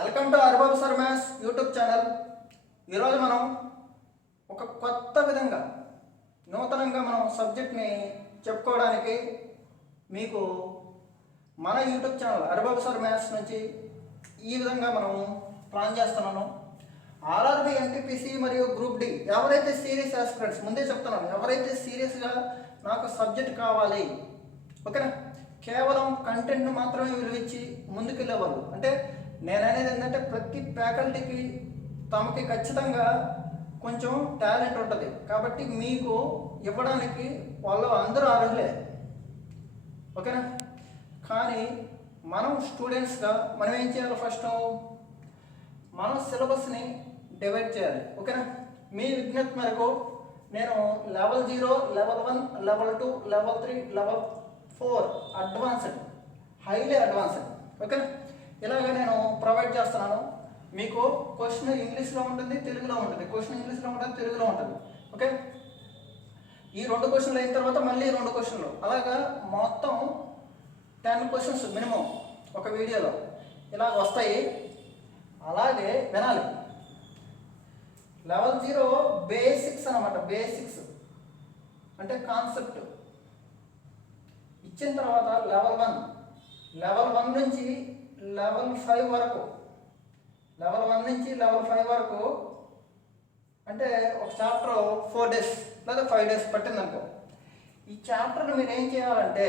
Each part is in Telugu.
Welcome to Arbab sir maths YouTube channel. ఈరోజు మనం ఒక కొత్త విధంగా నూతనంగా మనం సబ్జెక్ట్ని చెప్పుకోవడానికి మీకు మన యూట్యూబ్ ఛానల్ అర్బాబ్ సార్ మ్యాథ్స్ నుంచి ఈ విధంగా మనం ప్లాన్ చేస్తున్నాను. ఆర్ఆర్బి ఎన్టీపీసీ మరియు గ్రూప్ డి ఎవరైతే సీరియస్ ఆస్పిరెంట్స్ ముందే చెప్తున్నాను, ఎవరైతే సీరియస్గా నాకు సబ్జెక్ట్ కావాలి, ఓకేనా, కేవలం కంటెంట్ మాత్రమే విలువించి ముందుకెళ్ళేవాళ్ళు. అంటే నేననేది ఏంటంటే ప్రతి ఫ్యాకల్టీకి తమకి ఖచ్చితంగా కొంచెం టాలెంట్ ఉంటుంది కాబట్టి మీకు ఇవ్వడానికి వాళ్ళు అందరూ అర్హులే, ఓకేనా. కానీ మనం స్టూడెంట్స్గా మనం ఏం చేయాలి? ఫస్ట్ మనం సిలబస్ని డివైడ్ చేయాలి, ఓకేనా. మీ విజ్ఞప్తి మేరకు నేను level 0, level 1, level 2, level 3, level 4 advanced, highly advanced, ఓకేనా, ఇలాగ నేను ప్రొవైడ్ చేస్తున్నాను. మీకు క్వశ్చన్ ఇంగ్లీష్లో ఉంటుంది, తెలుగులో ఉంటుంది. క్వశ్చన్ ఇంగ్లీష్లో ఉంటుంది, తెలుగులో ఉంటుంది, ఓకే. ఈ 2 క్వశ్చన్లు అయిన తర్వాత మళ్ళీ 2 క్వశ్చన్లు, అలాగా మొత్తం 10 క్వశ్చన్స్ మినిమం ఒక వీడియోలో ఇలాగ వస్తాయి. అలాగే వినాలి. లెవెల్ 0 బేసిక్స్ అనమాట. బేసిక్స్ అంటే కాన్సెప్ట్ ఇచ్చిన తర్వాత లెవెల్ 1 నుంచి లెవెల్ 5 వరకు, లెవెల్ 1 నుంచి లెవెల్ 5 వరకు అంటే ఒక చాప్టర్ 4 days లేదా 5 days పట్టింది అనుకో. ఈ చాప్టర్ని మీరు ఏం చేయాలంటే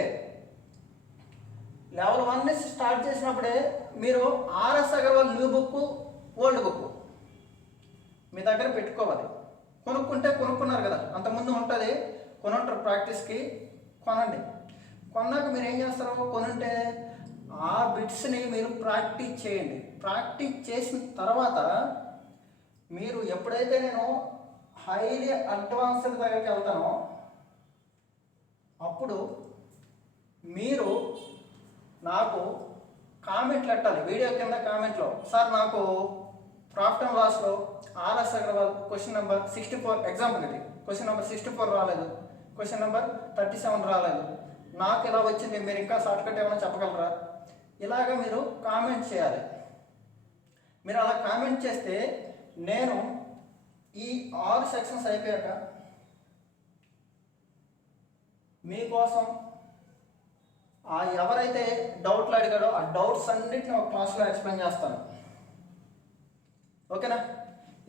లెవెల్ 1 నుంచి స్టార్ట్ చేసినప్పుడే మీరు RS Agarwal new book, old book మీ దగ్గర పెట్టుకోవాలి. కొనుక్కున్నారు కదా, అంతకుముందు ఉంటుంది, కొనుంటారు ప్రాక్టీస్కి, కొనండి. కొన్నాక మీరు ఏం చేస్తారు? కొనుంటే ఆ బిట్స్ని మీరు ప్రాక్టీస్ చేయండి. ప్రాక్టీస్ చేసిన తర్వాత మీరు ఎప్పుడైతే నేను హైలీ అడ్వాన్స్డ్ దగ్గరికి వెళ్తానో అప్పుడు మీరు నాకు కామెంట్లు పెట్టాలి. వీడియో కింద కామెంట్లో, సార్ నాకు ప్రాఫిట్ అండ్ లాస్లో RS Agarwal question number 64, example ఇది, క్వశ్చన్ నెంబర్ 64 రాలేదు, క్వశ్చన్ నెంబర్ 37 రాలేదు, నాకు ఇలా వచ్చింది, మీరు ఇంకా షార్ట్కట్ ఏమైనా చెప్పగలరా? ఇలాగ మీరు కామెంట్ చేయాలి. మీరు అలా కామెంట్ చేస్తే నేను ఈ 6 సెక్షన్స్ అయిపోయాక మీకోసం ఎవరైతే డౌట్లు అడిగాడో ఆ డౌట్స్ అన్నిటిని ఒక క్లాస్లో ఎక్స్ప్లెయిన్ చేస్తాను, ఓకేనా.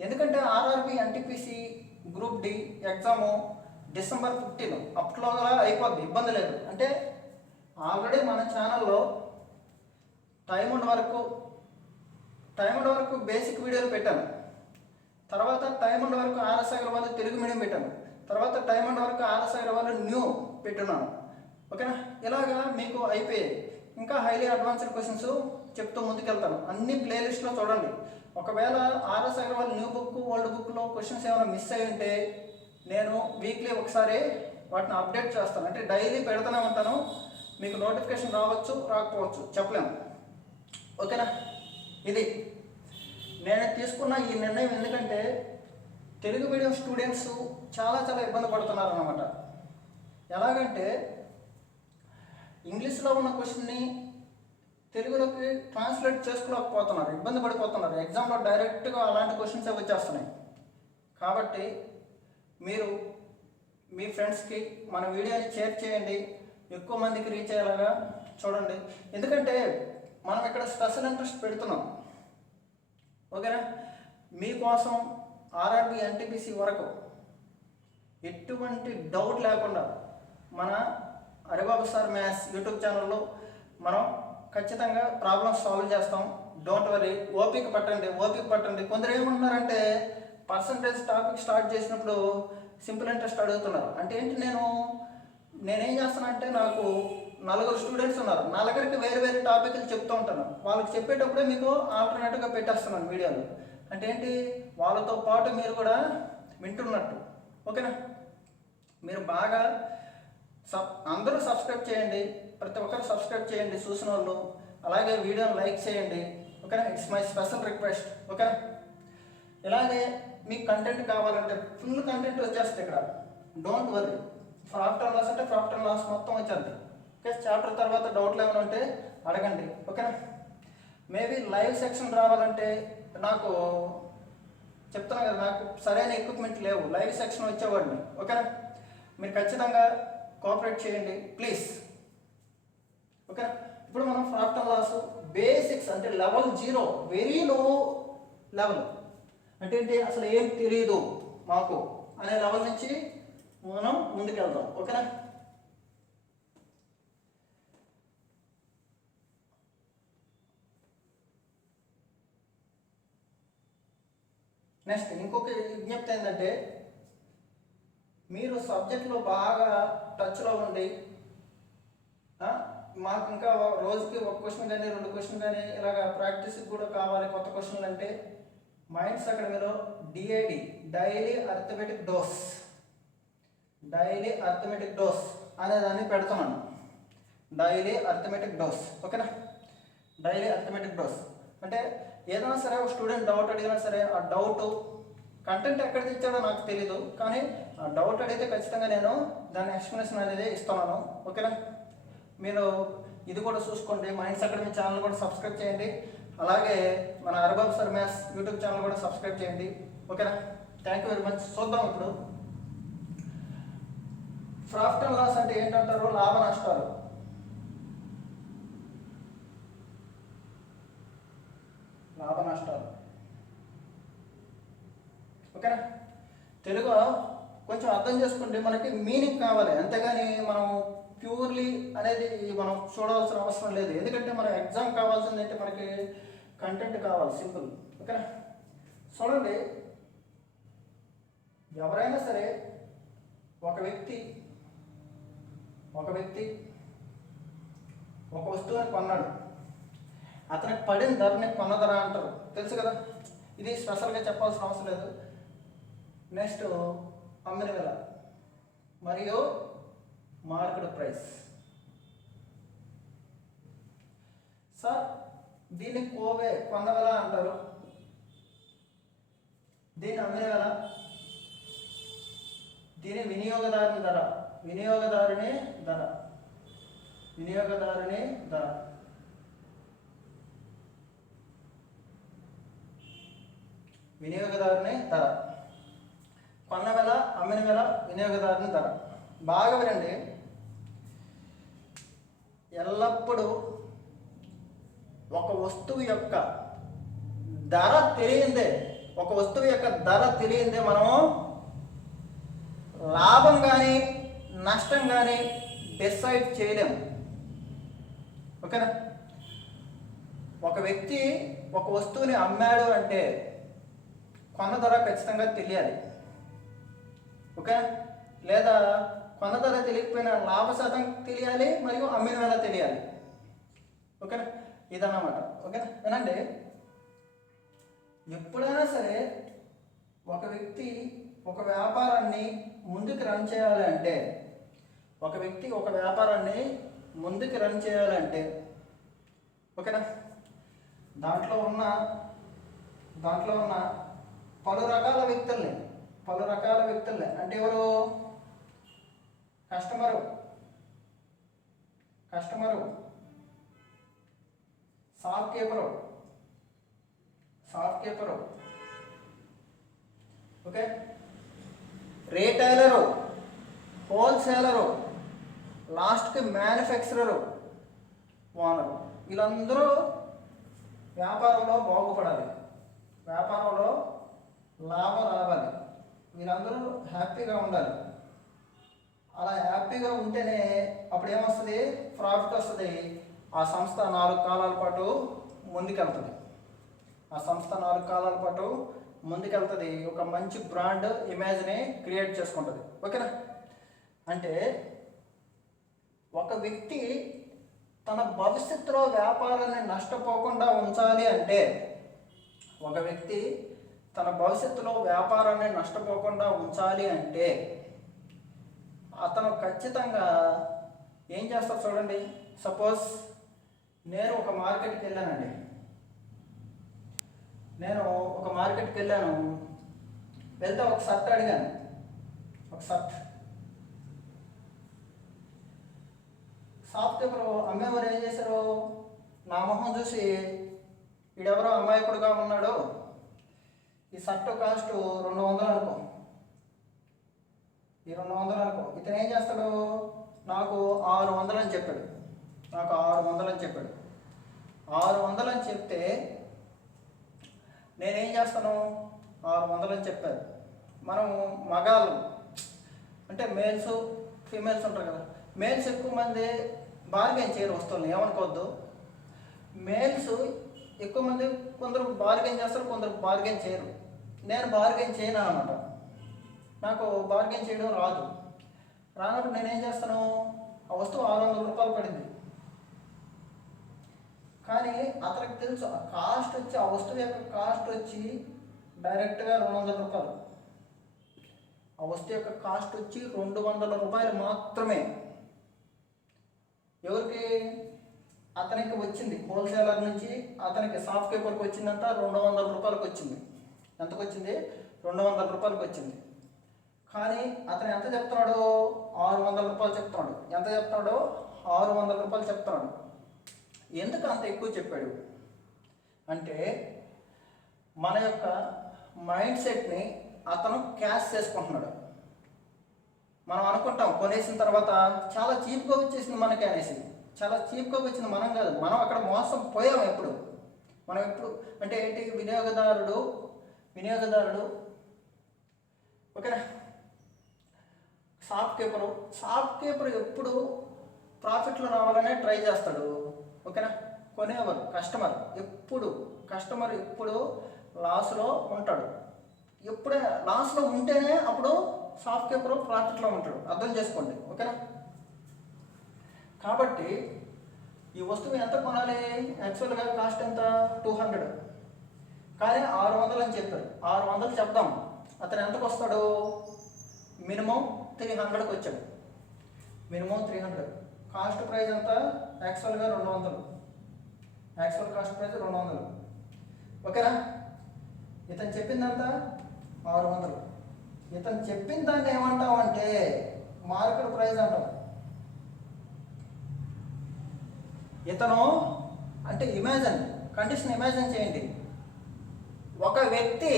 ఎందుకంటే RRB NTPC group D exam December 15 అప్పట్లోగా అయిపోద్ది, ఇబ్బంది లేదు. అంటే ఆల్రెడీ మన ఛానల్లో టైం ఉన్న వరకు బేసిక్ వీడియోలు పెట్టాను, తర్వాత టైం ఉన్న వరకు ఆర్ఎస్ అగర్వాల్ తెలుగు మీడియం పెట్టాను, తర్వాత టైం ఉన్న వరకు ఆర్ఎస్ అగర్వాల్ న్యూ పెట్టున్నాను, ఓకేనా. ఇలాగా మీకు అయిపోయాయి. ఇంకా హైలీ అడ్వాన్స్డ్ క్వశ్చన్స్ చెప్తూ ముందుకెళ్తాను. అన్ని ప్లేలిస్ట్లో చూడండి. ఒకవేళ RS Agarwal new book, old బుక్లో క్వశ్చన్స్ ఏమైనా మిస్ అయ్యి ఉంటే నేను వీక్లీ ఒకసారి వాటిని అప్డేట్ చేస్తాను. అంటే డైలీ పెడుతూనే ఉంటాను. మీకు నోటిఫికేషన్ రావచ్చు, రాకపోవచ్చు, చెప్పలేము, ఓకేనా. ఇది నేను తీసుకున్న ఈ నిర్ణయం. ఎందుకంటే తెలుగు మీడియం స్టూడెంట్స్ చాలా ఇబ్బంది పడుతున్నారు అన్నమాట. ఎలాగంటే ఇంగ్లీష్లో ఉన్న క్వశ్చన్ని తెలుగులోకి ట్రాన్స్లేట్ చేసుకోలేకపోతున్నారు, ఇబ్బంది పడిపోతున్నారు. ఎగ్జామ్లో డైరెక్ట్గా అలాంటి క్వశ్చన్స్ వచ్చేస్తున్నాయి. కాబట్టి మీరు మీ ఫ్రెండ్స్కి మన వీడియోని షేర్ చేయండి, ఎక్కువ మందికి రీచ్ అయ్యేలాగా చూడండి. ఎందుకంటే మనం ఇక్కడ స్పెషల్ ఇంట్రెస్ట్ పెడుతున్నాం, ఓకేనా. మీకోసం ఆర్ఆర్బి ఎన్టీపీసీ వరకు ఎటువంటి డౌట్ లేకుండా మన అర్బాబ్ సార్ మ్యాథ్స్ యూట్యూబ్ ఛానల్లో మనం ఖచ్చితంగా ప్రాబ్లమ్స్ సాల్వ్ చేస్తాం. డోంట్ వరీ, ఓపిక పట్టండి. కొందరు ఏమంటున్నారంటే పర్సంటేజ్ టాపిక్ స్టార్ట్ చేసినప్పుడు సింపుల్ ఇంట్రెస్ట్ అడుగుతున్నారు. అంటే ఏంటి? నేనేం చేస్తానంటే నాకు 4 స్టూడెంట్స్ ఉన్నారు, 4కి వేరు టాపిక్లు చెప్తూ ఉంటాను. వాళ్ళకి చెప్పేటప్పుడే మీకు ఆల్టర్నేటివ్గా పెట్టేస్తున్నాను వీడియోలు. అంటే ఏంటి? వాళ్ళతో పాటు మీరు కూడా వింటున్నట్టు, ఓకేనా. మీరు బాగా అందరూ సబ్స్క్రైబ్ చేయండి, ప్రతి ఒక్కరు సబ్స్క్రైబ్ చేయండి చూసిన వాళ్ళు. అలాగే వీడియోని లైక్ చేయండి, ఓకేనా. ఇట్స్ మై స్పెషల్ రిక్వెస్ట్, ఓకేనా. ఇలాగే మీకు కంటెంట్ కావాలంటే ఫుల్ కంటెంట్ వచ్చేస్తుంది ఇక్కడ. Don't worry. Profit and loss అంటే ప్రాఫిట్ అండ్ లాస్ మొత్తం వచ్చేది, ఓకే. చాప్టర్ తర్వాత డౌట్లు ఏమైనా ఉంటే అడగండి, ఓకేనా. మేబీ లైవ్ సెక్షన్ రావాలంటే నాకు చెప్తున్నా కదా, నాకు సరైన ఎక్విప్మెంట్ లేవు, లైవ్ సెక్షన్ వచ్చేవాడిని. ఓకేనా? మీరు ఖచ్చితంగా కోఆపరేట్ చేయండి ప్లీజ్. ఓకేనా? ఇప్పుడు మనం ప్రాఫిట్ అండ్ లాస్ బేసిక్స్ అంటే లెవెల్ 0, వెరీ లో లెవెల్ అంటే ఏంటి, అసలు ఏం తెలియదు మాకు అనే లెవెల్ నుంచి మనం ముందుకెళ్దాం. ఓకేనా? నెక్స్ట్ ఇంకొక విజ్ఞప్తి ఏంటంటే, మీరు సబ్జెక్ట్లో బాగా టచ్లో ఉండి మాకు ఇంకా రోజుకి ఒక క్వశ్చన్ కానీ 2 క్వశ్చన్ కానీ ఇలాగ ప్రాక్టీస్కి కూడా కావాలి కొత్త క్వశ్చన్లు అంటే, మైండ్స్ అకాడమీలో డిఐడి డైలీ అర్థమెటిక్ డోస్ అనే దాన్ని పెడుతున్నాను. Daily arithmetic dose. ఓకేనా? డైలీ అర్థమెటిక్ డోస్ అంటే ఏదైనా సరే ఒక స్టూడెంట్ డౌట్ అడిగినా సరే, ఆ డౌట్ కంటెంట్ ఎక్కడ తెచ్చాడో నాకు తెలీదు, కానీ ఆ డౌట్ అడిగితే ఖచ్చితంగా నేను దాని ఎక్స్ప్లెనేషన్ అనేది ఇస్తున్నాను. ఓకేనా? మీరు ఇది కూడా చూసుకోండి. మైండ్స్ అకాడమీ ఛానల్ కూడా సబ్స్క్రైబ్ చేయండి. అలాగే మన అర్బాబ్ సర్ మ్యాథ్స్ యూట్యూబ్ ఛానల్ కూడా సబ్స్క్రైబ్ చేయండి. ఓకేనా? Thank you very much. చూద్దాం ఇప్పుడు ప్రాఫిట్ అండ్ లాస్ అంటే ఏంటంటారు, లాభ నష్టాలు. ఓకేనా? తెలుగు కొంచెం అర్థం చేసుకోండి, మనకి మీనింగ్ కావాలి, అంతేగాని మనం ప్యూర్లీ అనేది మనం చూడాల్సిన అవసరం లేదు. ఎందుకంటే మన ఎగ్జామ్ కావాల్సింది అంటే మనకి కంటెంట్ కావాలి, సింపుల్. ఓకేనా? చూడండి, ఎవరైనా సరే ఒక వ్యక్తి ఒక వస్తువుని కొన్నాడు, అతనికి పడిన ధరని కొన్న ధర అంటారు, తెలుసు కదా. ఇది స్పెషల్గా చెప్పాల్సిన అవసరం లేదు. నెక్స్ట్ అమ్మిన వెల మరియు మార్కెట్ ప్రైస్. సార్ దీన్ని కొన్న వెల అంటారు, దీన్ని అమ్మిన వెల, దీని వినియోగదారుని ధర. వినియోగదారుని ధర. కొన్న వెల, అమ్మిన వెల, వినియోగదారుని ధర. బాగా వినండి. ఎల్లప్పుడూ ఒక వస్తువు యొక్క ధర తెలియందే మనము లాభం కానీ నష్టం కానీ డిసైడ్ చేయలేము. ఓకేనా? ఒక వ్యక్తి ఒక వస్తువుని అమ్మాడు అంటే కొన్న ధర ఖచ్చితంగా తెలియాలి. ఓకే? లేదా కొన్న ధర తెలియకపోయినా లాభ శాతం తెలియాలి, మరియు అమ్మిన వేళ తెలియాలి. ఓకేనా? ఇదన్నమాట. ఓకేనా? వినండి, ఎప్పుడైనా సరే ఒక వ్యక్తి ఒక వ్యాపారాన్ని ముందుకు రన్ చేయాలి అంటే ఓకేనా, దాంట్లో ఉన్న పలు రకాల వ్యక్తుల్ని అంటే ఎవరు, కస్టమరు, షాప్కీపరు, ఓకే, రీటైలరు, హోల్సేలరు, లాస్ట్కి మ్యానుఫ్యాక్చరరు, ఓనరు. వీళ్ళందరూ వ్యాపారంలో బాగుపడాలి, వ్యాపారంలో లాభం రావాలి, వీళ్ళందరూ హ్యాపీగా ఉండాలి. అలా హ్యాపీగా ఉంటేనే అప్పుడు ఏమొస్తుంది, ప్రాఫిట్ వస్తుంది. ఆ సంస్థ 4 కాలాల పాటు ముందుకెళ్తుంది. ఒక మంచి బ్రాండ్ ఇమేజ్ని క్రియేట్ చేసుకుంటుంది. ఓకేనా? అంటే ఒక వ్యక్తి తన భవిష్యత్తులో వ్యాపారాన్ని నష్టపోకుండా ఉంచాలి అంటే అతను ఖచ్చితంగా ఏం చేస్తారు చూడండి. సపోజ్ నేను ఒక మార్కెట్కి వెళ్ళాను, వెళ్తే ఒక షర్ట్ అడిగాను. షాప్ కీపర్ అమ్మేవారు ఏం చేశారు, నా మొహం చూసి వీడెవరో అమాయకుడుగా ఉన్నాడు, ఈ షర్ట్ కాస్ట్ 200 అనుకో, ఈ 200 అనుకో, ఇతను ఏం చేస్తాడు, నాకు 600 అని చెప్పాడు, నాకు 600 అని చెప్పాడు. 600 అని చెప్తే నేనేం చేస్తాను, 600 అని చెప్పారు. మనం మగాళ్ళు అంటే మేల్స్ ఫీమేల్స్ ఉంటారు కదా, మేల్స్ ఎక్కువ మంది బార్గెన్ చేయరు వస్తువులను, ఏమనుకోవద్దు. మేల్స్ ఎక్కువ మంది కొందరు బార్గెన్ చేస్తారు, కొందరు బార్గెన్ చేయరు. నేను బార్గెన్ చేయను అనమాట, నాకు బార్గెన్ చేయడం రాదు. రానప్పుడు నేనేం చేస్తాను, ఆ వస్తువు 600 రూపాయలు పడింది, కానీ అతనికి తెలుసు ఆ కాస్ట్ వచ్చి, ఆ వస్తువు యొక్క కాస్ట్ వచ్చి డైరెక్ట్గా 200 రూపాయలు. ఆ వస్తువు యొక్క కాస్ట్ వచ్చి 200 రూపాయలు మాత్రమే. ఎవరికి, అతనికి వచ్చింది, హోల్సేలర్ నుంచి అతనికి షాప్ కీపర్కి వచ్చిందంట 200 రూపాయలకు వచ్చింది. ఎంతకు వచ్చింది, 200 రూపాయలకు వచ్చింది. కానీ అతను ఎంత చెప్తున్నాడు, 600 రూపాయలు చెప్తున్నాడు. ఎంత చెప్తున్నాడు, 600 రూపాయలు చెప్తున్నాడు. ఎందుకు అంత ఎక్కువ చెప్పాడు అంటే, మన యొక్క మైండ్ సెట్ని అతను క్యాష్ చేసుకుంటున్నాడు. మనం అనుకుంటాం కొనేసిన తర్వాత చాలా చీప్గా వచ్చేసింది మనకి అనేసి, చాలా చీప్గా వచ్చింది మనం కాదు, మనం అక్కడ మోసం పోయాం. మనం ఎప్పుడు అంటే ఏంటి, వినియోగదారుడు ఓకేనా, షాప్ కీపర్ ఎప్పుడు ప్రాఫిట్లో రావాలనే ట్రై చేస్తాడు, ఓకేనా. కొనేవారు కస్టమర్ ఎప్పుడు లాస్లో ఉంటాడు. ఎప్పుడే లాస్లో ఉంటేనే అప్పుడు షాప్ కీపర్ ప్రాఫిట్లో ఉంటాడు, అర్థం చేసుకోండి, ఓకేనా. కాబట్టి ఈ వస్తువు ఎంత కొనాలి, యాక్చువల్గా కాస్ట్ ఎంత, 200, కానీ 600 అని చెప్పారు. 600 చెప్దాం, అతను ఎంతకు వస్తాడు, మినిమం 300కి వచ్చాడు. మినిమం 300, కాస్ట్ ప్రైస్ ఎంత, యాక్చువల్గా 200, యాక్చువల్ కాస్ట్ ప్రైస్ 200, ఓకేనా. ఇతను చెప్పిందంతా 600. ఇతను చెప్పిన దాన్ని ఏమంటాం అంటే మార్కెట్ ప్రైస్ అంటాం. ఇతను అంటే కండిషన్ ఇమాజిన్ చేయండి. ఒక వ్యక్తి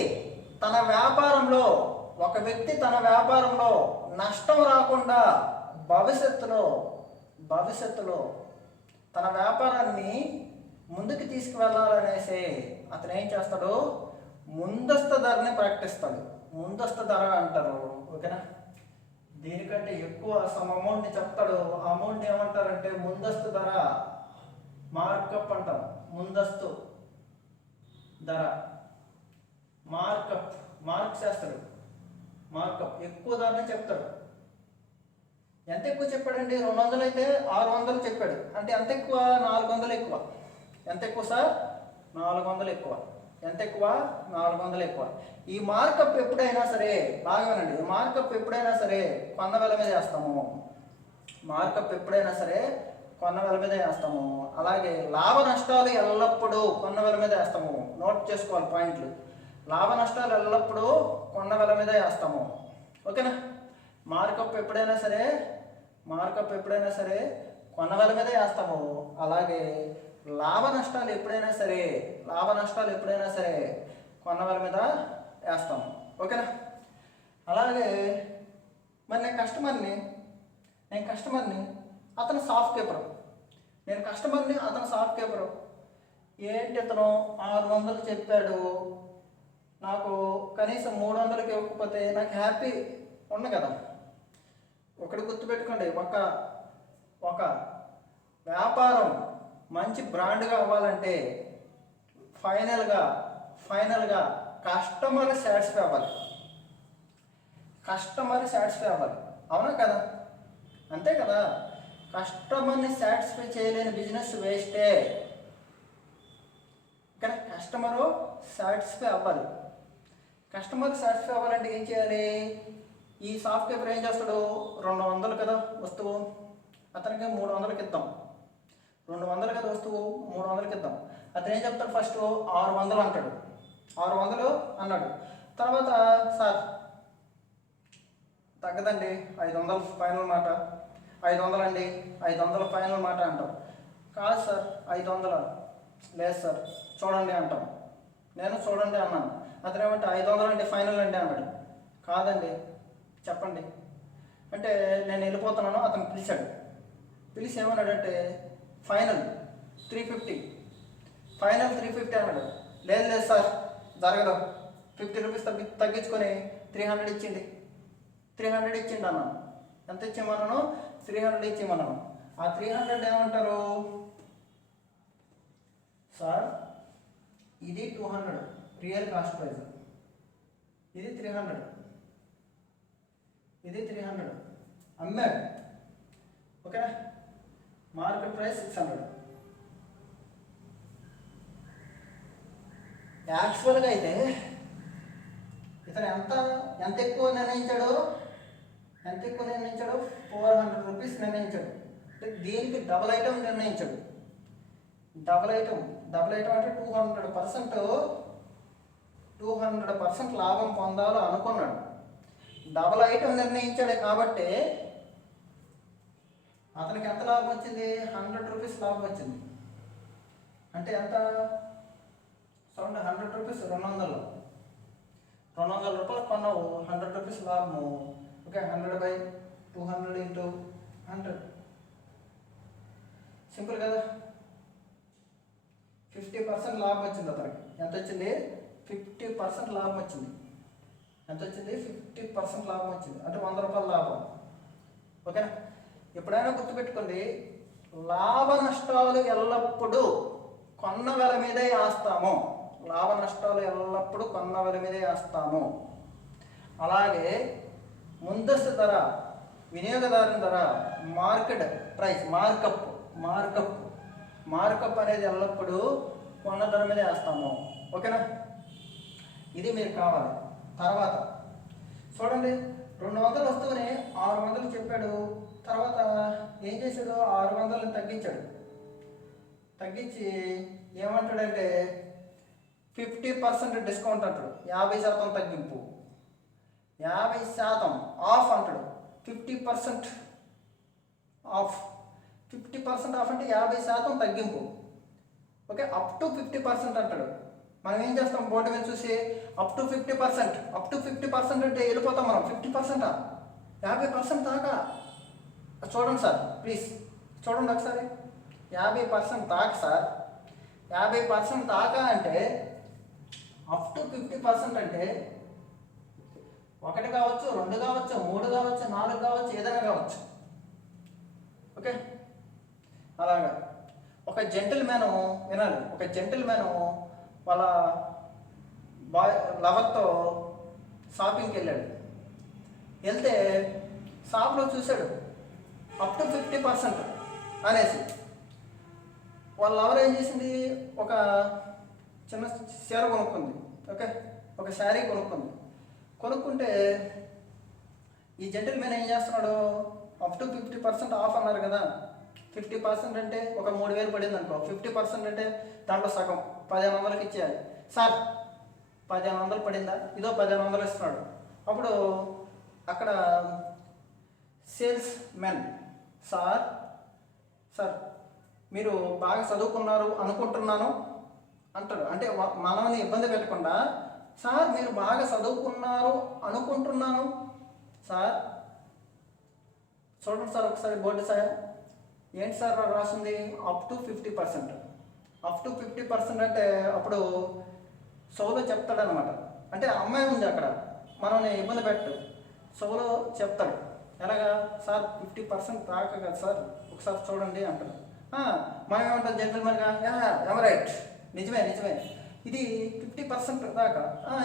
తన వ్యాపారంలో నష్టం రాకుండా భవిష్యత్తులో తన వ్యాపారాన్ని ముందుకు తీసుకువెళ్ళాలనేసి అతను ఏం చేస్తాడు, ముందస్తు ధరని ప్రకటిస్తాడు. ముందస్తు ధర అంటారు, ఓకేనా. దీనికంటే ఎక్కువ సమ్ అమౌంట్ని చెప్తాడు. ఆ అమౌంట్ ఏమంటారంటే ముందస్తు ధర, మార్కప్ అంటాం. ముందస్తు ధర, మార్క్ చేస్తాడు, మార్కప్ ఎక్కువ ధరని చెప్తాడు. ఎంత ఎక్కువ చెప్పాడండి, 200 అయితే 600 చెప్పాడు, అంటే ఎంత ఎక్కువ, 400 ఎక్కువ. ఎంత ఎక్కువ సార్, 400 ఎక్కువ. ఎంత ఎక్కువ, 400 ఎక్కువ. ఈ మార్కప్ ఎప్పుడైనా సరే, బాగా వినండి, మార్కప్ ఎప్పుడైనా సరే కొన్న వెల మీద వేస్తాము. అలాగే లాభ నష్టాలు ఎల్లప్పుడూ కొన్న వెల మీద వేస్తాము. నోట్ చేసుకోవాలి పాయింట్లు. లాభ నష్టాలు ఎల్లప్పుడూ కొన్న వెల మీద వేస్తాము, ఓకేనా. మార్కప్ ఎప్పుడైనా సరే కొన్న వెల మీద వేస్తాము. అలాగే లాభ నష్టాలు ఎప్పుడైనా సరే కొన్న వెల మీద వేస్తాము, ఓకేనా. అలాగే మరి నేను కస్టమర్ని అతను షాప్ కీపరు. అతను షాప్ కీపరు. ఏంటి, అతను 600 చెప్పాడు, నాకు కనీసం 300కి ఇవ్వకపోతే నాకు హ్యాపీ ఉంది కదా. ఒకటి గుర్తుపెట్టుకోండి, ఒక వ్యాపారం మంచి బ్రాండ్గా అవ్వాలంటే ఫైనల్గా కస్టమర్ సాటిస్ఫై అవ్వాలి. అవునా కదా, అంతే కదా. కస్టమర్ని సాటిస్ఫై చేయలేని బిజినెస్ వేస్టే. కానీ కస్టమరు సాటిస్ఫై అవ్వాలి. అవ్వాలంటే ఏం చేయాలి, ఈ షాప్ కీపర్ ఏం చేస్తాడు, 200 కదా వస్తువు, అతనికి 300కి ఇద్దాం. 200 కదా వస్తువు, 300కి ఇద్దాం. అతను ఏం చెప్తాడు, ఫస్ట్ 600 అంటాడు. 600 అన్నాడు. తర్వాత సార్ తగ్గదండి, 500 ఫైనల్ మాట, 500 అండి, 500 ఫైనల్ మాట అంటాం. కాదు సార్ 500, లేదు సార్ చూడండి అంటాం. నేను చూడండి అన్నాను. అతను ఏమంటే 500 అంటే ఫైనల్ అండి అన్నాడు. కాదండి చెప్పండి అంటే నేను వెళ్ళిపోతున్నాను. అతను పిలిచాడు. పిలిచి ఏమన్నాడంటే ఫైనల్ 350, ఫైనల్ 350 అన్నాడు. లేదు లేదు సార్ జరగదు, 50 రూపీస్ తగ్గించుకొని 300 ఇచ్చింది. 300 ఇచ్చిండి అన్నాను. ఎంత ఇచ్చేమన్నాను? 300 ఇచ్చేమన్నాను. ఆ 300 ఏమంటారు సార్, ఇది 200 రియల్ కాస్ట్ ప్రైస్, ఇది 300, ఇది 300 అమ్మాడు. Okay, market price 600. యాక్చువల్గా అయితే ఇతను ఎంత ఎక్కువ నిర్ణయించాడు, 400 రూపీస్ నిర్ణయించాడు. అంటే దీనికి డబుల్ ఐటమ్ నిర్ణయించాడు. డబుల్ ఐటమ్ అంటే 200% లాభం పొందాలో అనుకున్నాడు. డబుల్ ఐటమ్ నిర్ణయించాడు కాబట్టి అతనికి ఎంత లాభం వచ్చింది? 100 రూపీస్ లాభం వచ్చింది. అంటే ఎంత? 100 రూపీస్ 200 రూపాయలు కొన్నావు, 100 రూపీస్ లాభము. ఓకే, 100/200 × 100 సింపుల్ కదా. 50% లాభం వచ్చింది అతనికి. ఎంత వచ్చింది? 50% లాభం వచ్చింది. ఎంత వచ్చింది? 50% లాభం వచ్చింది. అంటే 100 రూపాయల లాభం. ఓకేనా? ఎప్పుడైనా గుర్తుపెట్టుకోండి, లాభ నష్టాలు ఎల్లప్పుడూ కొన్న వెల మీదే వేస్తాము. లాభ నష్టాలు ఎల్లప్పుడూ కొన్న వెల మీదే వేస్తాము. అలాగే ముందస్తు ధర, వినియోగదారుని ధర, మార్కెట్ ప్రైస్, మార్కప్ అనేది ఎల్లప్పుడూ కొన్న ధర మీదే వేస్తాము. ఓకేనా? ఇది మీరు కావాలి. తర్వాత చూడండి, 200 వస్తువుని 600 చెప్పాడు. తర్వాత ఏం చేశాడు? 600 తగ్గించాడు. తగ్గించి ఏమంటాడంటే 50% డిస్కౌంట్ అంటాడు. 50% తగ్గింపు, 50% ఆఫ్ అంటాడు. 50% ఆఫ్, 50% ఆఫ్ అంటే 50% తగ్గింపు. ఓకే, అప్ టు 50% అంటాడు. మనం ఏం చేస్తాం? బోర్డు మీద చూసి అప్ టు 50% అంటే వెళ్ళిపోతాం మనం. 50%, 50% దాకా. చూడండి సార్ ప్లీజ్, చూడండి ఒకసారి. 50% దాకా సార్, 50% దాకా అంటే అప్ టు 50% అంటే 1 కావచ్చు, 2 కావచ్చు, 3 కావచ్చు, 4 కావచ్చు, ఏదైనా కావచ్చు. ఓకే, అలాగా. ఒక జెంటిల్మెన్ వినాలి. ఒక జెంటిల్మెన్ వాళ్ళ లవర్తో షాపింగ్కి వెళ్ళాడు. వెళ్తే షాప్లో చూశాడు అప్ టు 50% అనేసి. వాళ్ళ లవర్ ఏం చేసింది? ఒక చిన్న చీర కొనుక్కుంది. ఓకే, ఒక శారీ కొనుక్కుంటే ఈ జెంటిల్మెన్ ఏం చేస్తున్నాడు? అప్ టు 50% ఆఫ్ అన్నారు కదా. 50% అంటే ఒక 3000 పడింది అనుకో. 50% అంటే దాంట్లో సగం 1500కి ఇచ్చేయాలి. సార్ 1500 పడిందా? ఇదో 1500 ఇస్తున్నాడు. అప్పుడు అక్కడ సేల్స్ మెన్, సార్ మీరు బాగా చదువుకున్నారు అనుకుంటున్నాను అంటాడు. అంటే మనల్ని ఇబ్బంది పెట్టకుండా, సార్ మీరు బాగా చదువుకున్నారు అనుకుంటున్నాను సార్. చూడండి సార్ ఒకసారి బోర్డు సార్. ఏంటి సార్ రాసింది? Up to 50%. అప్ టు 50% అంటే అప్పుడు సోలో చెప్తాడనమాట. అంటే అమ్మాయి ఉంది అక్కడ, మనల్ని ఇబ్బంది పెట్టడు. సోలో చెప్తాడు. ఎలాగా? సార్ 50% దాకా కదా సార్, ఒకసారి చూడండి అంటాడు. మనం ఏమంటాం జెంటిల్మెన్గా? రైట్, నిజమే, ఇది 50% దాకా.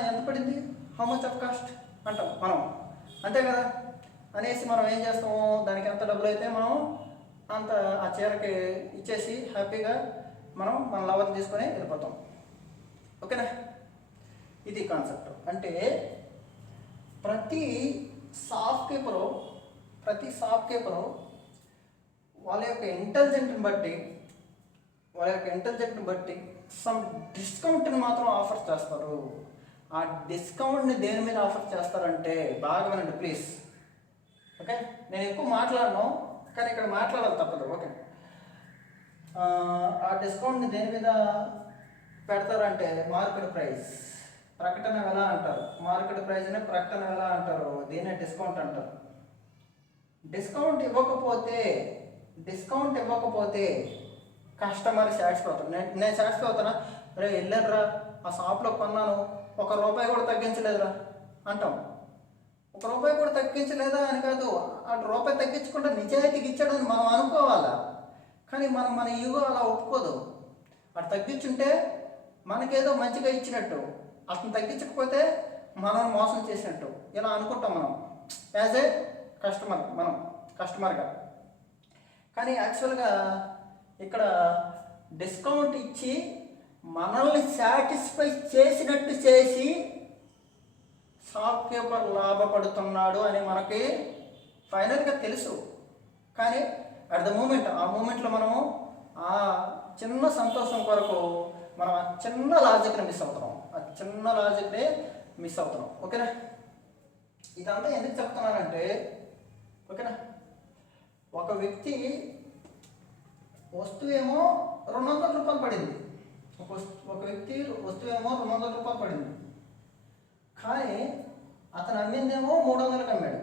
ఎంత పడింది? హౌ మచ్ ఆఫ్ కాస్ట్ అంటాం మనం, అంతే కదా. అనేసి మనం ఏం చేస్తాము? దానికి ఎంత డబ్బులు అయితే మనం అంత ఆ చీరకి ఇచ్చేసి హ్యాపీగా మనం మన లవర్ని తీసుకొని వెళ్ళిపోతాం. ఓకేనా? ఇది కాన్సెప్ట్. అంటే ప్రతి షాప్ కీపరు వాళ్ళ యొక్క ఇంటెలిజెంట్ని బట్టి సమ్ డిస్కౌంట్ని మాత్రం ఆఫర్ చేస్తారు. ఆ డిస్కౌంట్ని దేని మీద ఆఫర్ చేస్తారంటే, బాగా వినండి ప్లీజ్. ఓకే, నేను ఎక్కువ మాట్లాడను కానీ ఇక్కడ మాట్లాడాలి తప్పదు. ఓకే, ఆ డిస్కౌంట్ని దేని మీద పెడతారంటే మార్కెట్ ప్రైస్, ప్రకటన వెల అంటారు. మార్కెట్ ప్రైస్ని ప్రకటన వెల అంటారు, దీన్నే డిస్కౌంట్ అంటారు. డిస్కౌంట్ ఇవ్వకపోతే కస్టమర్ సాటిస్ఫై అవుతాడు. నేను సాటిస్ఫై అవుతానా? రే వెళ్ళారా ఆ షాప్లో కొన్నాను, ₹1 కూడా తగ్గించలేదురా అంటాం. ₹1 కూడా తగ్గించలేదా అని కాదు, ఆ రూపాయి తగ్గించుకుంటే నిజాయితీకి ఇచ్చాడని మనం అనుకోవాలా. కానీ మన ఈగో అలా ఒప్పుకోదు. అటు తగ్గించుంటే మనకేదో మంచిగా ఇచ్చినట్టు, అతను తగ్గించకపోతే మనం మోసం చేసినట్టు ఇలా అనుకుంటాం మనం యాజ్ ఏ కస్టమర్గా. కానీ యాక్చువల్గా ఇక్కడ డిస్కౌంట్ ఇచ్చి మనల్ని సాటిస్ఫై చేసినట్టు చేసి షాప్ కీపర్ లాభపడుతున్నాడు అని మనకి ఫైనల్గా తెలుసు. కానీ అట్ ద ఆ మూమెంట్లో మనము ఆ చిన్న సంతోషం కొరకు మనం ఆ చిన్న లాజిక్ని మిస్ అవుతున్నాం. ఓకేనా? ఇదంతా ఎందుకు చెప్తున్నానంటే, ఓకేనా, ఒక వ్యక్తి వస్తువేమో ₹200 పడింది, ఒక వ్యక్తి వస్తువేమో ₹200 పడింది, కానీ అతను అమ్మిందేమో 300కి అమ్మాడు,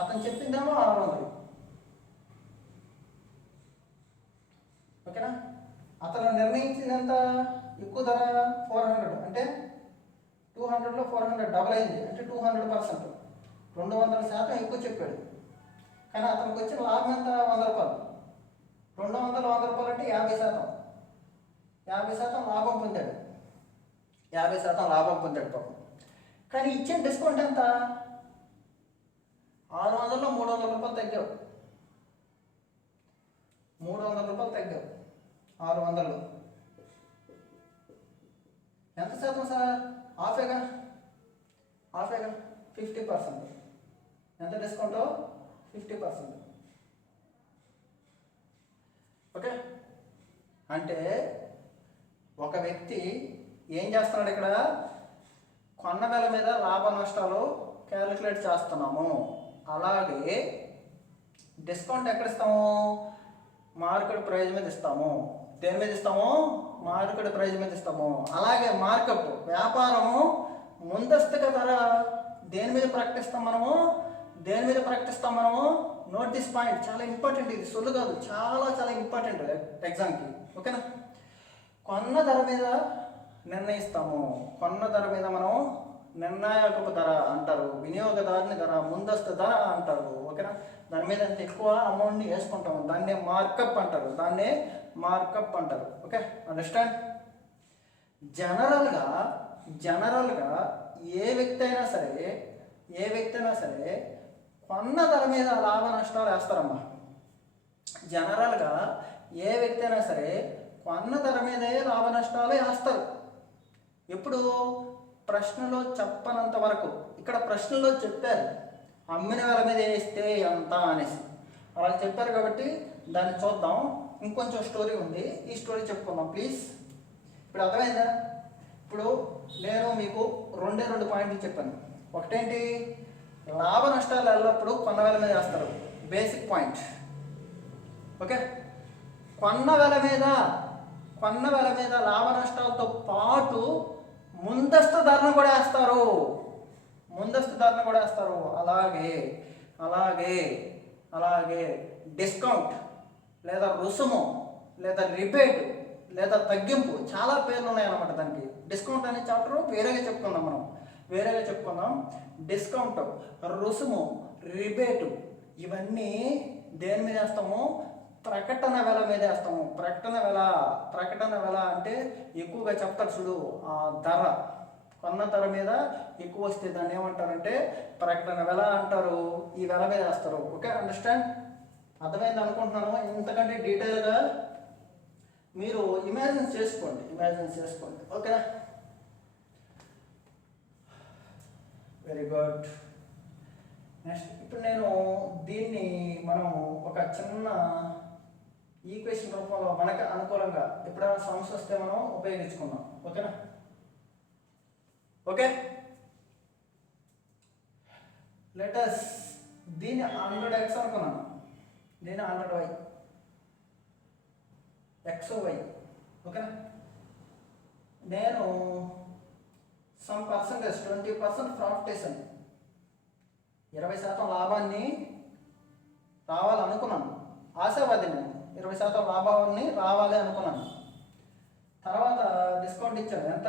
అతను చెప్పిందేమో 600. ఓకేనా? అతను నిర్ణయించిందంత ఎక్కువ ధర 400, అంటే 200లో 400 డబల్ అయింది, అంటే 200%, 200% ఎక్కువ చెప్పాడు. కానీ అతనికి వచ్చిన లాభం ఎంత? ₹100. 200 ₹100 అంటే 50% లాభం పొందాడు. 50% లాభం పొందాడు పాపం. కానీ ఇచ్చిన డిస్కౌంట్ ఎంత? 600లో ₹300 తగ్గావు. ₹300 తగ్గావు 600లో. ఎంత శాతం సార్? హాఫేగా 50%. ఎంత డిస్కౌంట్? 50%. ఓకే, అంటే ఒక వ్యక్తి ఏం చేస్తున్నాడు ఇక్కడ? కొన్న వెల మీద లాభ నష్టాలు క్యాలిక్యులేట్ చేస్తున్నాము. అలాగే డిస్కౌంట్ ఎక్కడ ఇస్తాము? మార్కెట్ ప్రైస్ మీద ఇస్తాము. దేని మీద ఇస్తాము? మార్కెట్ ప్రైస్ మీద ఇస్తాము. అలాగే మార్కప్, వ్యాపారము ముందస్తుగా ధర దేని మీద ప్రకటిస్తాం మనము? నోట్ దిస్ పాయింట్, చాలా ఇంపార్టెంట్. ఇది సొల్లు కాదు, చాలా ఇంపార్టెంట్ ఎగ్జామ్కి. ఓకేనా? కొన్న ధర మీద నిర్ణయిస్తాము. కొన్న ధర మీద మనం నిర్ణాయకపు ధర అంటారు, వినియోగదారుని ధర, ముందస్తు ధర అంటారు. ఓకేనా? దాని మీద ఎంత ఎక్కువ అమౌంట్ని వేసుకుంటాము, దాన్నే మార్కప్ అంటారు. Okay, understand? జనరల్గా ఏ వ్యక్తి అయినా సరే కొన్న ధర మీద లాభ నష్టాలు వేస్తారమ్మా. జనరల్గా ఏ వ్యక్తి అయినా సరే కొన్న ధర మీదే లాభ నష్టాలు వేస్తారు. ఎప్పుడు? ప్రశ్నలో చెప్పనంత వరకు. ఇక్కడ ప్రశ్నలో చెప్పారు అమ్మిన వెల మీద వేస్తే ఎంత అనేసి, అలా చెప్పారు కాబట్టి దాన్ని చూద్దాం. ఇంకొంచెం స్టోరీ ఉంది, ఈ స్టోరీ చెప్పుకుందాం ప్లీజ్. ఇప్పుడు అర్థమైందా? ఇప్పుడు నేను మీకు రెండు పాయింట్లు చెప్పాను. ఒకటేంటి? లాభ నష్టాలు ఎల్లప్పుడూ కొన్న వెల మీద వేస్తారు, బేసిక్ పాయింట్. ఓకే, కొన్న వెల మీద లాభ నష్టాలతో పాటు ముందస్తు ధరను కూడా వేస్తారు. అలాగే డిస్కౌంట్ లేదా రుసుము లేదా రిబేట్ లేదా తగ్గింపు, చాలా పేర్లు ఉన్నాయన్నమాట దానికి. డిస్కౌంట్ అనే చాప్టర్ వేరేగా చెప్పుకుందాం. డిస్కౌంట్, రుసుము, రిబేటు ఇవన్నీ దేని మీద వేస్తాము? ప్రకటన వెల మీద వేస్తాము. ప్రకటన వెల అంటే ఎక్కువగా చెప్తారు చూడు, ఆ ధర, కొన్న ధర మీద ఎక్కువ వస్తే దాన్ని ఏమంటారంటే ప్రకటన వెల అంటారు. ఈ వెల మీద వేస్తారు. Okay, understand? అర్థమైంది అనుకుంటున్నాను. ఇంతకంటే డీటెయిల్గా మీరు ఇమాజిన్ చేసుకోండి. ఓకేనా? Very good. నెక్స్ట్, ఇప్పుడు నేను దీన్ని మనం ఒక చిన్న ఈక్వేషన్ రూపంలో మనకు అనుకూలంగా ఎప్పుడైనా సమస్య వస్తే మనం ఉపయోగించుకుందాం. ఓకేనా? ఓకే, లెటస్ దీన్ని 100x అనుకున్నాను, దీన్ని 100y. X Y. ఓకేనా? నేను సమ్ పర్సంటేజ్ 20% ప్రాఫిట్ వేసాను, 20% లాభాన్ని రావాలనుకున్నాను, ఆశావాది నేను 20% లాభాన్ని రావాలి అనుకున్నాను. తర్వాత డిస్కౌంట్ ఇచ్చాను, ఎంత?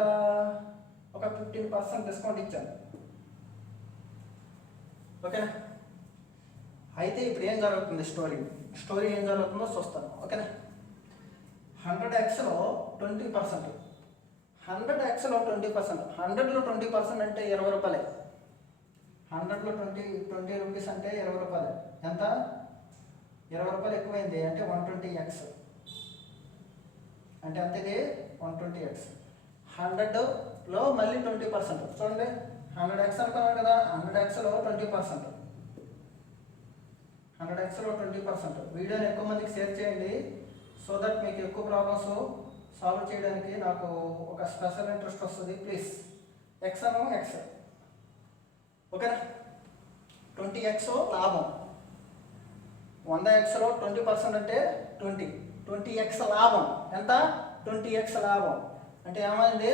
ఒక 15% డిస్కౌంట్ ఇచ్చాను. ఓకేనా? అయితే ఇప్పుడు ఏం జరుగుతుంది, స్టోరీ ఏం జరుగుతుందో చూస్తాను. ఓకేనా? 100xలో 20%, 100xలో 20%, 100లో 20% అంటే 20 రూపాయలే. 100లో 20 రూపీస్ అంటే 20 రూపాయలు. ఎంత? 20 రూపాయలు ఎక్కువైంది అంటే 120x అంటే అంతేది 120x. 100లో మళ్ళీ 20%. చూడండి, 100x అనుకున్నాను కదా, 100xలో 20%, 100xలో 20%. వీడియోని ఎక్కువ మందికి షేర్ చేయండి, సో దట్ మీకు ఎక్కువ ప్రాబ్లమ్స్ సాల్వ్ చేయడానికి నాకు ఒక స్పెషల్ ఇంట్రెస్ట్ వస్తుంది. Please X Anu X. ఓకేనా? 20x లాభం, 100xలో 20% అంటే 20x లాభం. ఎంత? 20x లాభం అంటే ఏమైంది?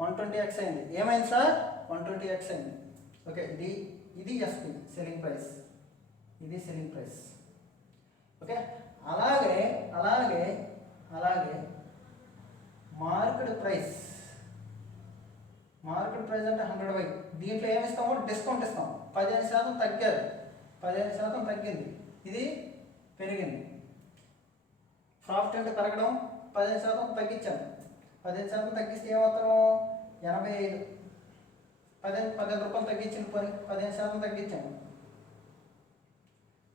120x అయింది. ఏమైంది సార్? 120x అయింది. ఓకే, ఇది ఎస్పి సెల్లింగ్ ప్రైస్, ఇది సెల్లింగ్ ప్రైస్. ఓకే, అలాగే మార్కెట్ ప్రైస్ అంటే 100y. దీంట్లో ఏమి ఇస్తామో డిస్కౌంట్ ఇస్తాం. 15% తగ్గారు, 15% తగ్గింది, ఇది పెరిగింది. ప్రాఫిట్ అంటే పెరగడం, 15% తగ్గించాను. 15% తగ్గిస్తే ఏమవుతాము? 85. 15 రూపాయలు తగ్గించింది, 15% తగ్గించాను,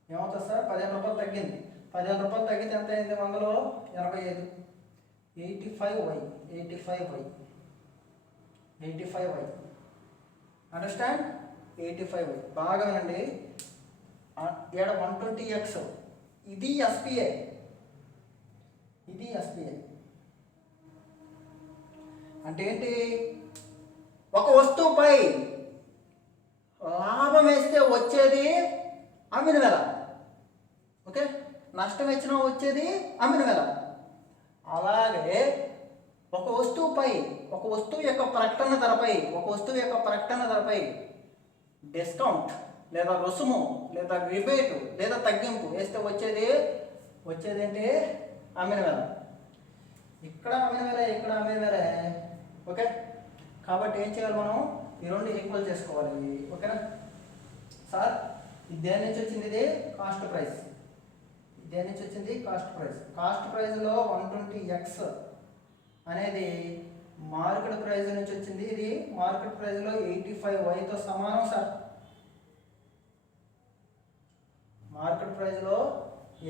ఏమవుతుంది సార్? 15 రూపాయలు తగ్గింది. 15 రూపాయలు తగ్గితే ఎంత అయింది? 100లో 85. 85y. అండర్స్టాండ్? 85y. బాగా వినండి. ఇక్కడ 120x, ఇది ఎస్పిఐ, అంటే ఏంటి? ఒక వస్తువుపై లాభం వేస్తే వచ్చేది అమ్మిన వెల. ఓకే, నష్టం వచ్చినా వచ్చేది అమ్మిన వెల. అలాగే ఒక వస్తువు యొక్క ప్రకటన ధరపై డిస్కౌంట్ లేదా రుసుము లేదా రిబేటు లేదా తగ్గింపు వేస్తే వచ్చేది ఏంటి? అమ్మిన వెల. ఇక్కడ అమ్మిన వెల, ఇక్కడ అమ్మిన వెల. ఓకే, కాబట్టి ఏం చేయాలి? మనం ఈ రెండు ఈక్వల్ చేసుకోవాలి. ఓకేనా సార్? ఇది దేని నుంచి వచ్చింది? ఇది కాస్ట్ ప్రైస్. దేని నుంచి వచ్చింది? కాస్ట్ ప్రైస్లో 120x అనేది మార్కెట్ ప్రైస్ నుంచి వచ్చింది. ఇది మార్కెట్ ప్రైస్లో 85yతో సమానం సార్. మార్కెట్ ప్రైస్లో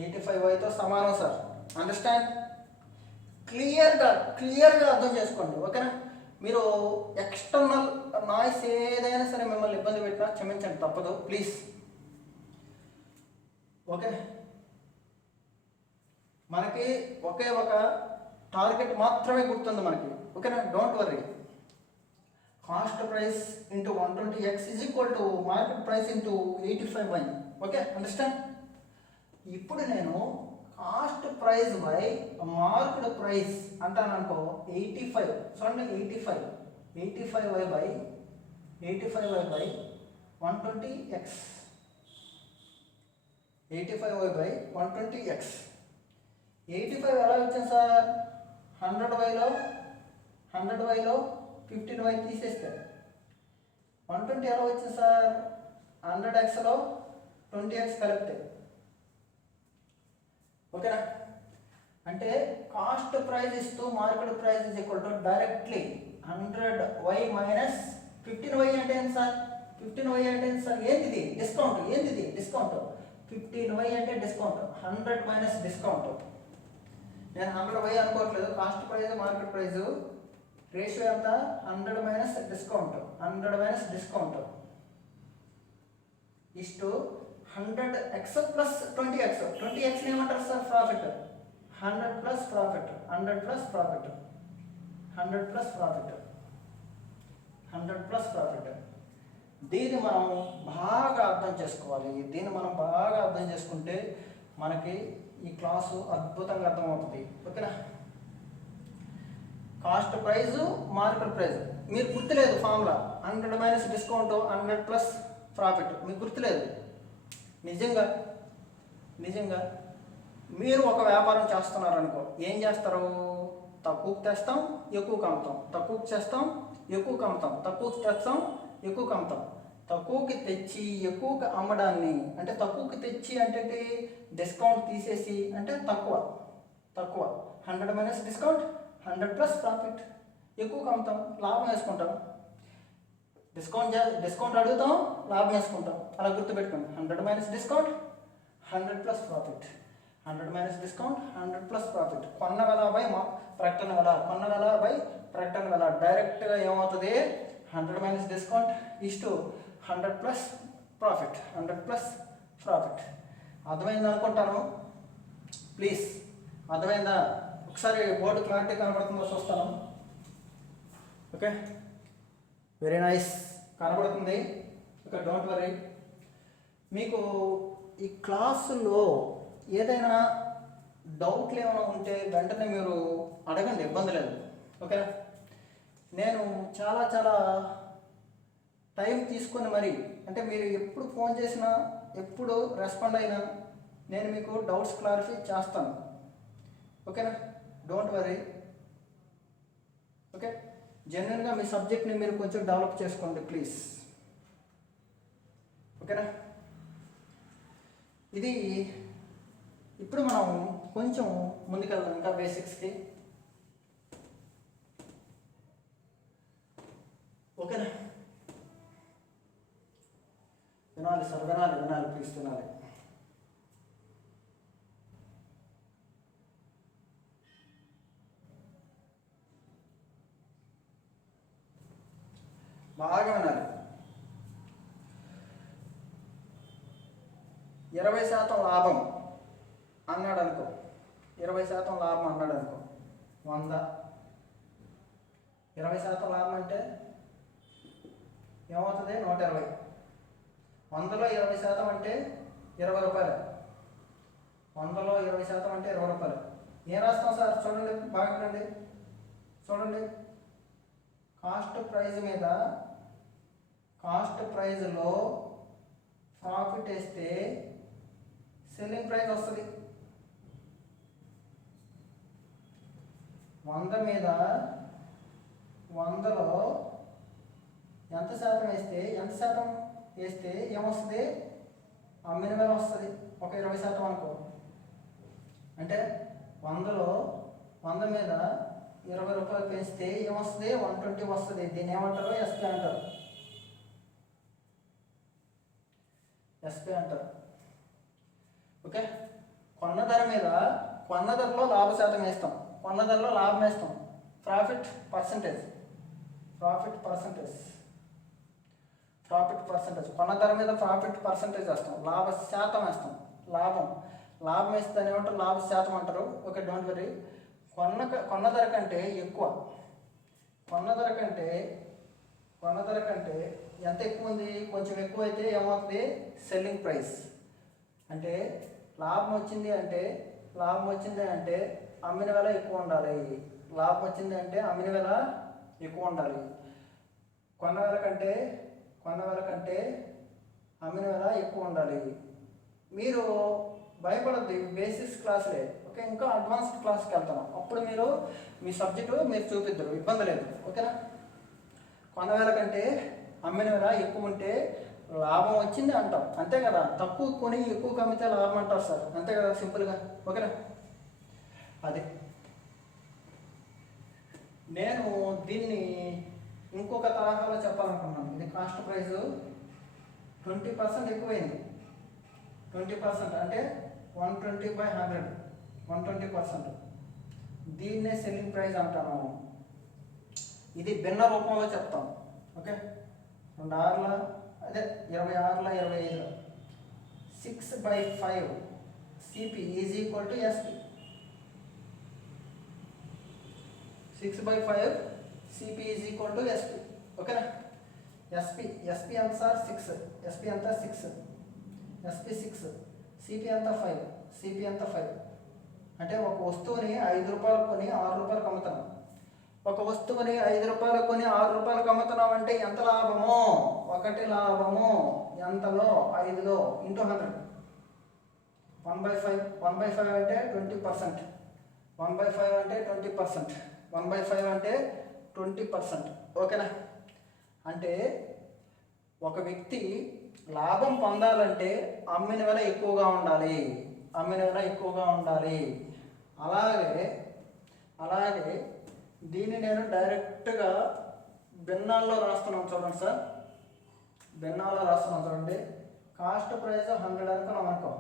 85yతో సమానం సార్. అండర్స్టాండ్? క్లియర్గా అర్థం చేసుకోండి. ఓకేనా? మీరు ఎక్స్టర్నల్ నాయిస్ ఏదైనా సరే మిమ్మల్ని ఇబ్బంది పెట్టినా క్షమించండి, తప్పదు, ప్లీజ్. ఓకే, మనకి ఒకే ఒక టార్గెట్ మాత్రమే గుర్తుంది మనకి. ఓకేనా? Don't worry. Cost price into 120x is equal to market price into 85y. Okay, understand? ఇప్పుడు నేను cost price by market price అంటాను అనుకో, 85. చూడండి, 85y by 120x. 85y by 120x. 85 ఎలా వచ్చింది సార్? 100yలో 15y తీసేస్తే 120 ఎలా వచ్చింది సార్? 100xలో 20x కలిపితే. ఓకేనా? అంటే కాస్ట్ ప్రైస్ ఇస్తూ market price is equal to directly 100y minus 15y అంటే ఏంటి సార్? 15y అంటే ఏంటి సార్? ఏంటిది? డిస్కౌంట్. 15y అంటే డిస్కౌంట్. 100 minus discount. నేను 100y అనుకోవట్లేదు. Cost price market price ratio ఎంత? 100 minus discount is to 100x plus 20x. 20x ఏమంటారు సార్? ప్రాఫిట్. 100 plus profit. దీన్ని మనం బాగా అర్థం చేసుకోవాలి. దీన్ని మనం బాగా అర్థం చేసుకుంటే మనకి ఈ క్లాసు అద్భుతంగా అర్థమవుతుంది. ఓకేనా? కాస్ట్ ప్రైజ్, మార్కెట్ ప్రైజ్ మీరు గుర్తులేదు. Formula 100 minus discount 100 plus profit మీకు గుర్తులేదు. నిజంగా మీరు ఒక వ్యాపారం చేస్తున్నారనుకో, ఏం చేస్తారు? తక్కువకి తెస్తాం, ఎక్కువకి అమ్ముతాం, తక్కువకి చేస్తాం, ఎక్కువకి అమ్ముతాం, తక్కువకి తెస్తాం, ఎక్కువకి అమ్ముతాం. తక్కువకి తెచ్చి ఎక్కువకి అమ్మడాన్ని, అంటే తక్కువకి తెచ్చి అంటే డిస్కౌంట్ తీసేసి అంటే తక్కువ 100 మైనస్ డిస్కౌంట్ 100 ప్లస్ ప్రాఫిట్, ఎక్కువకి అమ్ముతాం, లాభం వేసుకుంటాం. డిస్కౌంట్ అడుగుతాం, లాభం వేసుకుంటాం. అలా గుర్తుపెట్టుకోండి. 100 minus discount 100 plus profit, 100 minus discount 100 plus profit. కొన్న వెల బై ప్రకటన వెల, కొన్న వెల బై ప్రకటన వెల. డైరెక్ట్గా ఏమవుతుంది? 100 minus discount is to 100 plus profit, 100 plus profit. అర్థమైంది అనుకుంటాను. ప్లీజ్ అర్థమైందా? ఒకసారి బోర్డు క్లారిటీ కనబడుతుందో చూస్తాను. ఓకే, వెరీ నైస్, కనబడుతుంది. Okay, don't worry. మీకు ఈ క్లాసులో ఏదైనా డౌట్లు ఏమైనా ఉంటే వెంటనే మీరు అడగండి, ఇబ్బంది లేదు. ఓకేనా? నేను చాలా టైం తీసుకొని మరి, అంటే మీరు ఎప్పుడు ఫోన్ చేసినా, ఎప్పుడు రెస్పాండ్ అయినా నేను మీకు డౌట్స్ క్లారిఫై చేస్తాను. ఓకేనా? Don't worry. ఓకే, జెన్యున్గా మీ సబ్జెక్ట్ని మీరు కొంచెం డెవలప్ చేసుకోండి ప్లీజ్. ఓకేనా? ఇది ఇప్పుడు మనం కొంచెం ముందుకెళ్దాం ఇంకా బేసిక్స్కి. ఓకేనా? వినాలి సార్, వినాలి ప్లీజ్, వినాలి. బాగా వినాలి. 20% లాభం అన్నాడు అనుకో, 20% లాభం అన్నాడు అనుకో, 100. 20% లాభం అంటే ఏమవుతుంది? 120. 100లో 20% అంటే 20 రూపాయలు. 100లో 20% అంటే 20 రూపాయలు. ఏం రాస్తాం సార్? చూడండి, బాగా వినండి. చూడండి, కాస్ట్ ప్రైజ్ మీద, కాస్ట్ ప్రైజ్లో ప్రాఫిట్ వేస్తే సెల్లింగ్ ప్రైస్ వస్తుంది. 100 మీద 100లో ఎంత శాతం వేస్తే ఏమొస్తుంది? అమ్మిన వేల వస్తుంది. ఒక 20% అనుకో. అంటే 100లో 100 మీద 20 రూపాయలు పెంచితే ఏమొస్తుంది? 120 వస్తుంది. దీన్ని ఏమంటారు? ఎస్పీ అంటారు. ఓకే, కొన్న ధరలో లాభ శాతం వేస్తాం, కొన్న ధరలో లాభం వేస్తాం. ప్రాఫిట్ పర్సంటేజ్, కొన్న ధర మీద ప్రాఫిట్ పర్సంటేజ్ వేస్తాం, లాభ శాతం వేస్తాం. లాభం వేస్తే దాన్ని ఏమంటారు? లాభ శాతం అంటారు. Okay, don't worry. కొన్న ధర కంటే ఎక్కువ, కొన్న ధర కంటే ఎంత ఎక్కువ ఉంది? కొంచెం ఎక్కువ అయితే ఏమవుతుంది? Selling price. అంటే లాభం వచ్చింది అంటే అమ్మిన వేల ఎక్కువ ఉండాలి. లాభం వచ్చింది అంటే అమ్మిన వేల ఎక్కువ ఉండాలి. కొన్న వేల కంటే అమ్మిన వేల ఎక్కువ ఉండాలి. మీరు భయపడద్దు, బేసిక్స్ క్లాసులే. ఓకే, ఇంకా అడ్వాన్స్డ్ క్లాస్కి వెళ్తాను. అప్పుడు మీరు మీ సబ్జెక్టు మీరు చూపిద్దరు, ఇబ్బంది లేదు. ఓకేనా? కొన్న వేల కంటే అమ్మిన వేల ఎక్కువ ఉంటే లాభం వచ్చింది అంటాం, అంతే కదా? తక్కువ కొని ఎక్కువ కమ్మితే లాభం అంటారు సార్, అంతే కదా? సింపుల్గా. ఓకేనా? అదే నేను దీన్ని ఇంకొక తరహాలో చెప్పాలనుకున్నాను. ఇది కాస్ట్ ప్రైస్ 20% ఎక్కువైంది. 20% అంటే 120/100, 120%. దీన్నే సెల్లింగ్ ప్రైస్ అంటాను. ఇది భిన్న రూపంలో చెప్తాం. ఓకే, 2 6ల అదే 26ల 25, 6/5 CP is equal to SP. 6/5 CP is equal to SP. ఓకేనా? ఎస్పి ఎంత సార్? 6. ఎస్పి ఎంత? 6. ఎస్పి 6, సిపి ఎంత? 5. సిపి ఎంత? 5. అంటే ఒక వస్తువుని 5 రూపాయలు కొని 6 రూపాయలకు అమ్ముతున్నాం. ఒక వస్తువుని 5 రూపాయలు కొని 6 రూపాయలకు అమ్ముతున్నాం అంటే ఎంత లాభము? 1 లాభము. ఎంతలో? 5లో ఇంటూ 100. 1/5. 1/5 అంటే 20%. 1/5 అంటే 20%. 1/5 అంటే 20%. ఓకేనా? అంటే ఒక వ్యక్తి లాభం పొందాలంటే అమ్మిన వెల ఎక్కువగా ఉండాలి. అమ్మిన వెల ఎక్కువగా ఉండాలి. అలాగే దీన్ని నేను డైరెక్ట్గా భిన్నాల్లో రాస్తున్నాను. చూడండి సార్, భిన్నాల్లో రాస్తున్నాను చూడండి. కాస్ట్ ప్రైస్ 100 అనుకున్నాం అనుకో,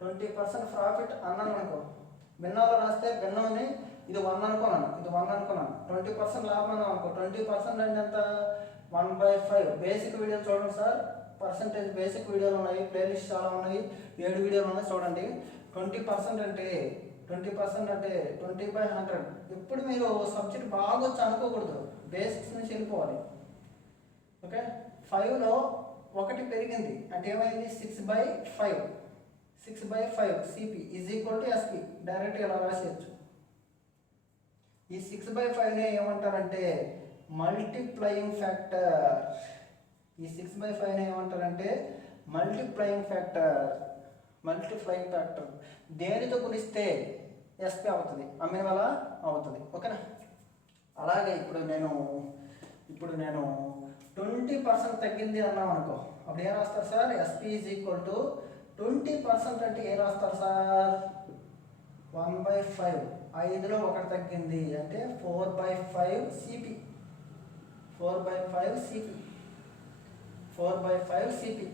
20% ప్రాఫిట్ అన్నాను అనుకో. భిన్నాల్లో రాస్తే భిన్నంని ఇది 1 అనుకున్నాను, ఇది 1 అనుకున్నాను. 20% లాభం అన్నాను అనుకో. 20% అంటే ఎంత? 1/5. బేసిక్ వీడియోలు చూడండి సార్, పర్సంటేజ్ బేసిక్ వీడియోలు ఉన్నాయి, ప్లేలిస్ట్ చాలా ఉన్నాయి, 7 వీడియోలు ఉన్నాయి చూడండి. 20% అంటే 20/100. ఎప్పుడు మీరు సబ్జెక్ట్ బాగా వచ్చి అనుకోకూడదు, బేసిక్స్ నుంచి వెళ్ళిపోవాలి. ఓకే, 5లో 1 పెరిగింది అంటే ఏమైంది? 6/5. 6/5 CP is equal to SP. డైరెక్ట్గా ఎలా రాసేయచ్చు. ఈ 6/5నే ఏమంటారంటే మల్టిప్లయింగ్ ఫ్యాక్టర్. ఈ 6/5నే ఏమంటారంటే మల్టిప్లయింగ్ ఫ్యాక్టర్. దేనితో గుణిస్తే ఎస్పీ అవుతుంది, అమ్మిన వల్ల అవుతుంది. ఓకేనా? అలాగే ఇప్పుడు నేను 20% తగ్గింది అన్నాం అనుకో, అప్పుడు ఏం రాస్తారు sir? SP is equal to 20% అంటే ఏం రాస్తారు సార్? 1/5. 5లో 1 తగ్గింది అంటే 4/5 సిపి. 4/5 సిపి. 4/5 సిపి.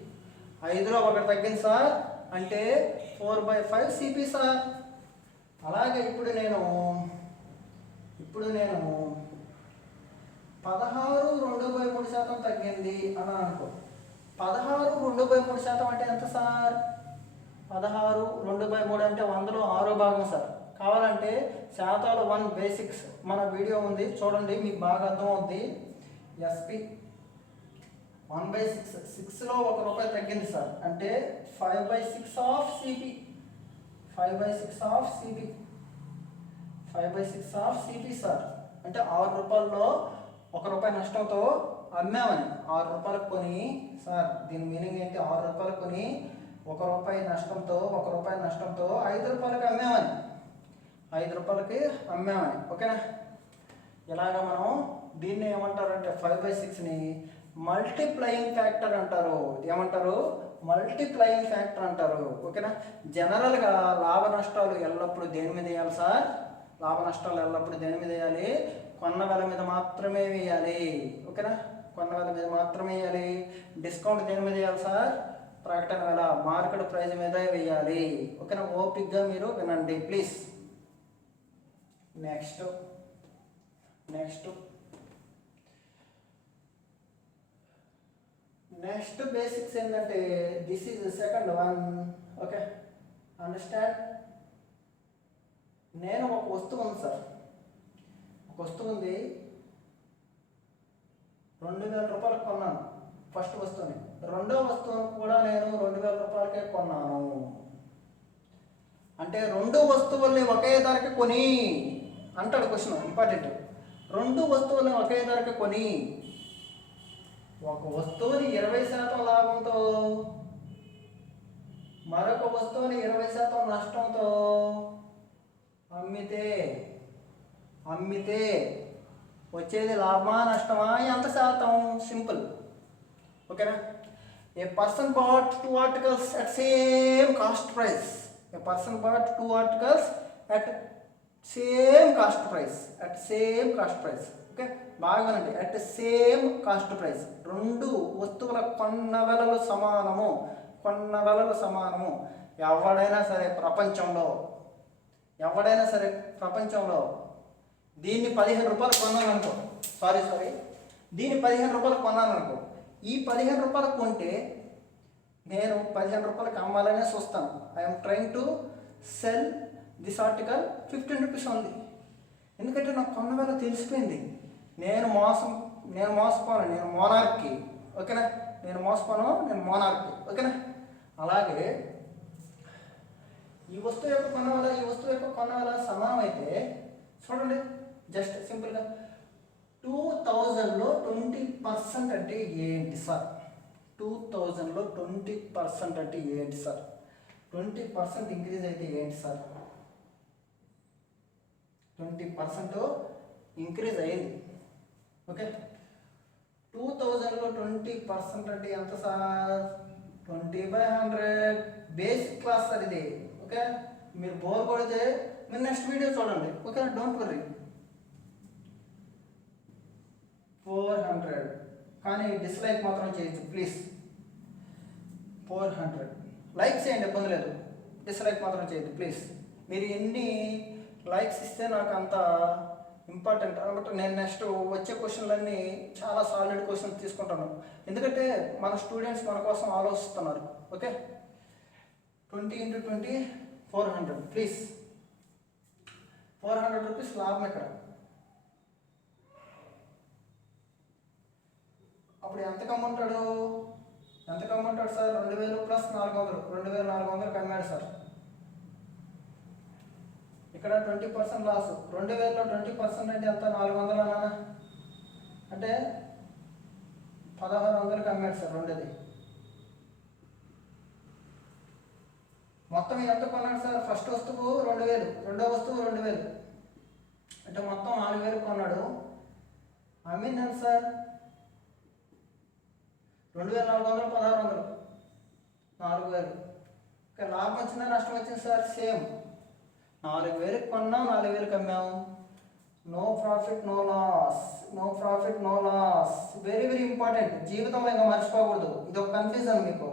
5లో 1 తగ్గింది సార్ అంటే 4/5 సిపి సార్. అలాగే ఇప్పుడు నేను 16 2/3% తగ్గింది అని అనుకో. 16 2/3% అంటే ఎంత సార్? 16 2/3 అంటే 100లో 6 భాగం సార్. కావాలంటే శాతాలు 1 బేసిక్స్ మన వీడియో ఉంది చూడండి, మీకు బాగా అర్థం అవుద్ది. ఎస్పి 1/6. 6లో 1 రూపాయి తగ్గింది సార్ అంటే 5/6 of CP. 5/6 of CP. 5/6 of CP sir. అంటే 6 రూపాయల్లో 1 రూపాయి నష్టంతో అమ్మామని. 6 రూపాయలకు కొని సార్, దీని మీనింగ్ ఏంటి? 6 రూపాయలకు కొని 1 రూపాయి నష్టంతో 5 రూపాయలకి అమ్మామని. 5 రూపాయలకి అమ్మామని. ఓకేనా? ఇలాగ మనం దీన్ని ఏమంటారంటే 5/6ని మల్టిప్లయింగ్ ఫ్యాక్టర్ అంటారు. ఏమంటారు? మల్టిప్లయింగ్ ఫ్యాక్టర్ అంటారు. ఓకేనా? జనరల్గా లాభ నష్టాలు ఎల్లప్పుడూ దేని మీద వేయాలి సార్? లాభ నష్టాలు ఎల్లప్పుడూ దేని మీద వేయాలి? కొన్న వెల మీద మాత్రమే వేయాలి. ఓకేనా? కొన్న వెల మీద మాత్రమే వేయాలి. డిస్కౌంట్ దేని మీద వేయాలి సార్? ప్రకటన వెల, మార్కెట్ ప్రైస్ మీద వేయాలి. ఓకేనా? ఓపిక్గా మీరు వినండి ప్లీజ్. నెక్స్ట్ బేసిక్స్ ఏంటంటే this is second one. Okay, understand. నేను ఒక వస్తువు ఉంది సార్, ఒక వస్తువు ఉంది, 2000 రూపాయలకు కొన్నాను ఫస్ట్ వస్తువుని. రెండో వస్తువును కూడా నేను 2000 రూపాయలకే కొన్నాను. అంటే 2 వస్తువుల్ని ఒకే ధరకి కొని అంటాడు క్వశ్చన్, ఇంపార్టెంట్. 2 వస్తువుల్ని ఒకే ధరకి కొని ఒక వస్తువుని 20% లాభంతో మరొక వస్తువుని 20% నష్టంతో అమ్మితే వచ్చేది లాభమా నష్టమా? ఎంత శాతం? సింపుల్. ఓకేనా? A person bought 2 articles at same cost price. A person bought 2 articles at same cost price. Okay, బాగా వినండి. At same cost price. 2 వస్తువుల కొన్న వెలలు సమానము. ఎవడైనా సరే ప్రపంచంలో దీన్ని 15 రూపాయలు కొన్నాను అనుకో. దీన్ని 15 రూపాయలు కొన్నాను అనుకో. ఈ 15 రూపాయలకు కొంటే నేను 15 రూపాయలకి అమ్మాలనే చూస్తాను. I'm trying to cell this article 15 rupees ఉంది. ఎందుకంటే నాకు కొన్న వేళ తెలిసిపోయింది. నేను మోసపోను, నేను మోనార్కి. ఓకేనా? నేను మోనార్కి. ఓకేనా? అలాగే ఈ వస్తువు యొక్క కొన్న వేళ, ఈ వస్తువు యొక్క సమానం అయితే చూడండి, జస్ట్ సింపుల్గా 2000లో 20% అంటే ఏంటి సార్? 2000లో 20% అంటే ఏంటి సార్? 20% ఇంక్రీజ్ అయితే ఏంటి సార్? 20% ఇంక్రీజ్ అయ్యింది. ఓకే, 2000లో 20% అంటే ఎంత సార్? 20/100. బేసిక్ క్లాస్ సార్ ఇది. ఓకే, మీరు బోర్ కొడితే మీరు నెక్స్ట్ వీడియో చూడండి. Okay, don't worry. 400, కానీ డిస్లైక్ మాత్రం చేయొచ్చు ప్లీజ్. 400 లైక్స్ చేయండి, ఇబ్బంది లేదు. డిస్లైక్ మాత్రం చేయొద్దు ప్లీజ్. మీరు ఎన్ని లైక్స్ ఇస్తే నాకు అంత ఇంపార్టెంట్ అనమాట. నేను నెక్స్ట్ వచ్చే క్వశ్చన్లన్నీ చాలా సాలిడ్ క్వశ్చన్స్ తీసుకుంటాను, ఎందుకంటే మన స్టూడెంట్స్ మన కోసం ఆలోచిస్తున్నారు. Okay, 20 × 20 400 please. 400 రూపీస్ లాభం ఇక్కడ. అప్పుడు ఎంత కమ్ముంటాడు సార్? 2000 + 400, 2400 కమ్మాడు సార్. ఇక్కడ 20% లాస్. 2000లో 20% అంటే ఎంత? 400 అన్నా అంటే 1600 అమ్మాడు సార్. రెండోది మొత్తం ఎంత కొన్నాడు సార్? ఫస్ట్ వస్తువు 2000, రెండో వస్తువు 2000 అంటే మొత్తం 4000 కొన్నాడు. అమ్మింది ఎంత సార్? 2400, 1600, 4000. ఓకే, లాభం వచ్చిందా నష్టం వచ్చింది సార్? సేమ్. 4000 కొన్నాం, 4000 అమ్మాము. No profit no loss, no profit no loss. Very very important, జీవితంలో ఇంకా మర్చిపోకూడదు. ఇది ఒక కన్ఫ్యూజన్ మీకు.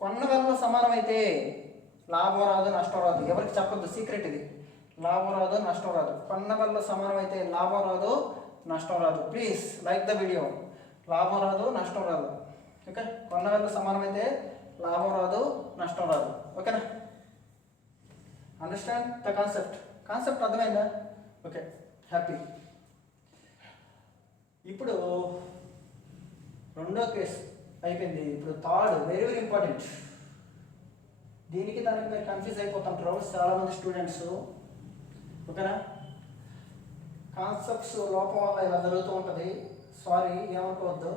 కొన్న వెలలో సమానం అయితే లాభం రాదు నష్టం రాదు. ఎవరికి చెప్పొద్దు, సీక్రెట్ ఇది. లాభం రాదు నష్టం రాదు. కొన్న వెలలో సమానం అయితే లాభం రాదు నష్టం రాదు. Please like the video. లాభం రాదు నష్టం రాదు. ఓకే, కొన్న వెలలో సమానం అయితే లాభం రాదు నష్టం రాదు. ఓకేనా? అండర్స్టాండ్ ద కాన్సెప్ట్ అర్థమైందా? Okay, happy. ఇప్పుడు రెండో కేసు అయిపోయింది. ఇప్పుడు థర్డ్, వెరీ వెరీ ఇంపార్టెంట్. దీనికి దానికి మీరు కన్ఫ్యూజ్ అయిపోతుంటారు చాలామంది స్టూడెంట్స్. ఓకేనా? కాన్సెప్ట్స్ లోపం వల్ల ఇలా జరుగుతూ ఉంటుంది. సారీ, ఏమనుకోవద్దు.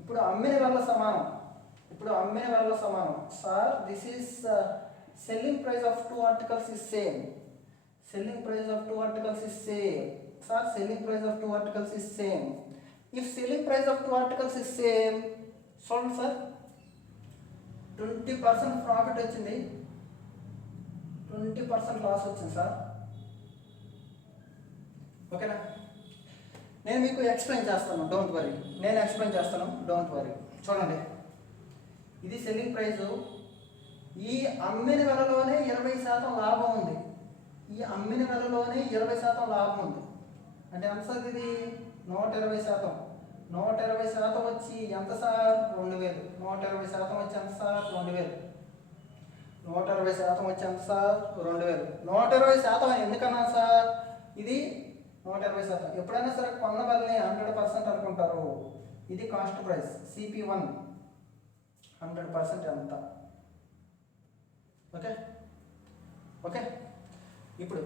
ఇప్పుడు అమ్మిన వెల సమానం. Sir, this is selling price of 2 articles is same. Selling price of 2 articles is same. Sir, selling price of 2 articles is same. If selling price of 2 articles is same, చూడండి సార్, 20% ప్రాఫిట్ వచ్చింది, 20% లాస్ వచ్చింది సార్. ఓకేనా? నేను మీకు ఎక్స్ప్లెయిన్ చేస్తాను, డోంట్ వరీ. చూడండి, ఇది సెల్లింగ్ ప్రైజు. ఈ అమ్మిన వెలలోనే 20% లాభం ఉంది. అంటే ఎంత సార్ ఇది? 120%. 120% వచ్చి ఎంత సార్? 2000. 120% వచ్చి ఎంత సార్? 2000. 120% వచ్చి ఎంత సార్? 2000. 120% ఎందుకన్నా సార్? ఇది 120%. ఎప్పుడైనా సరే కొన్న వెలని 100% అనుకుంటారు. ఇది కాస్ట్ ప్రైస్ CP1. 100% ఎంత? ఓకే, ఇప్పుడు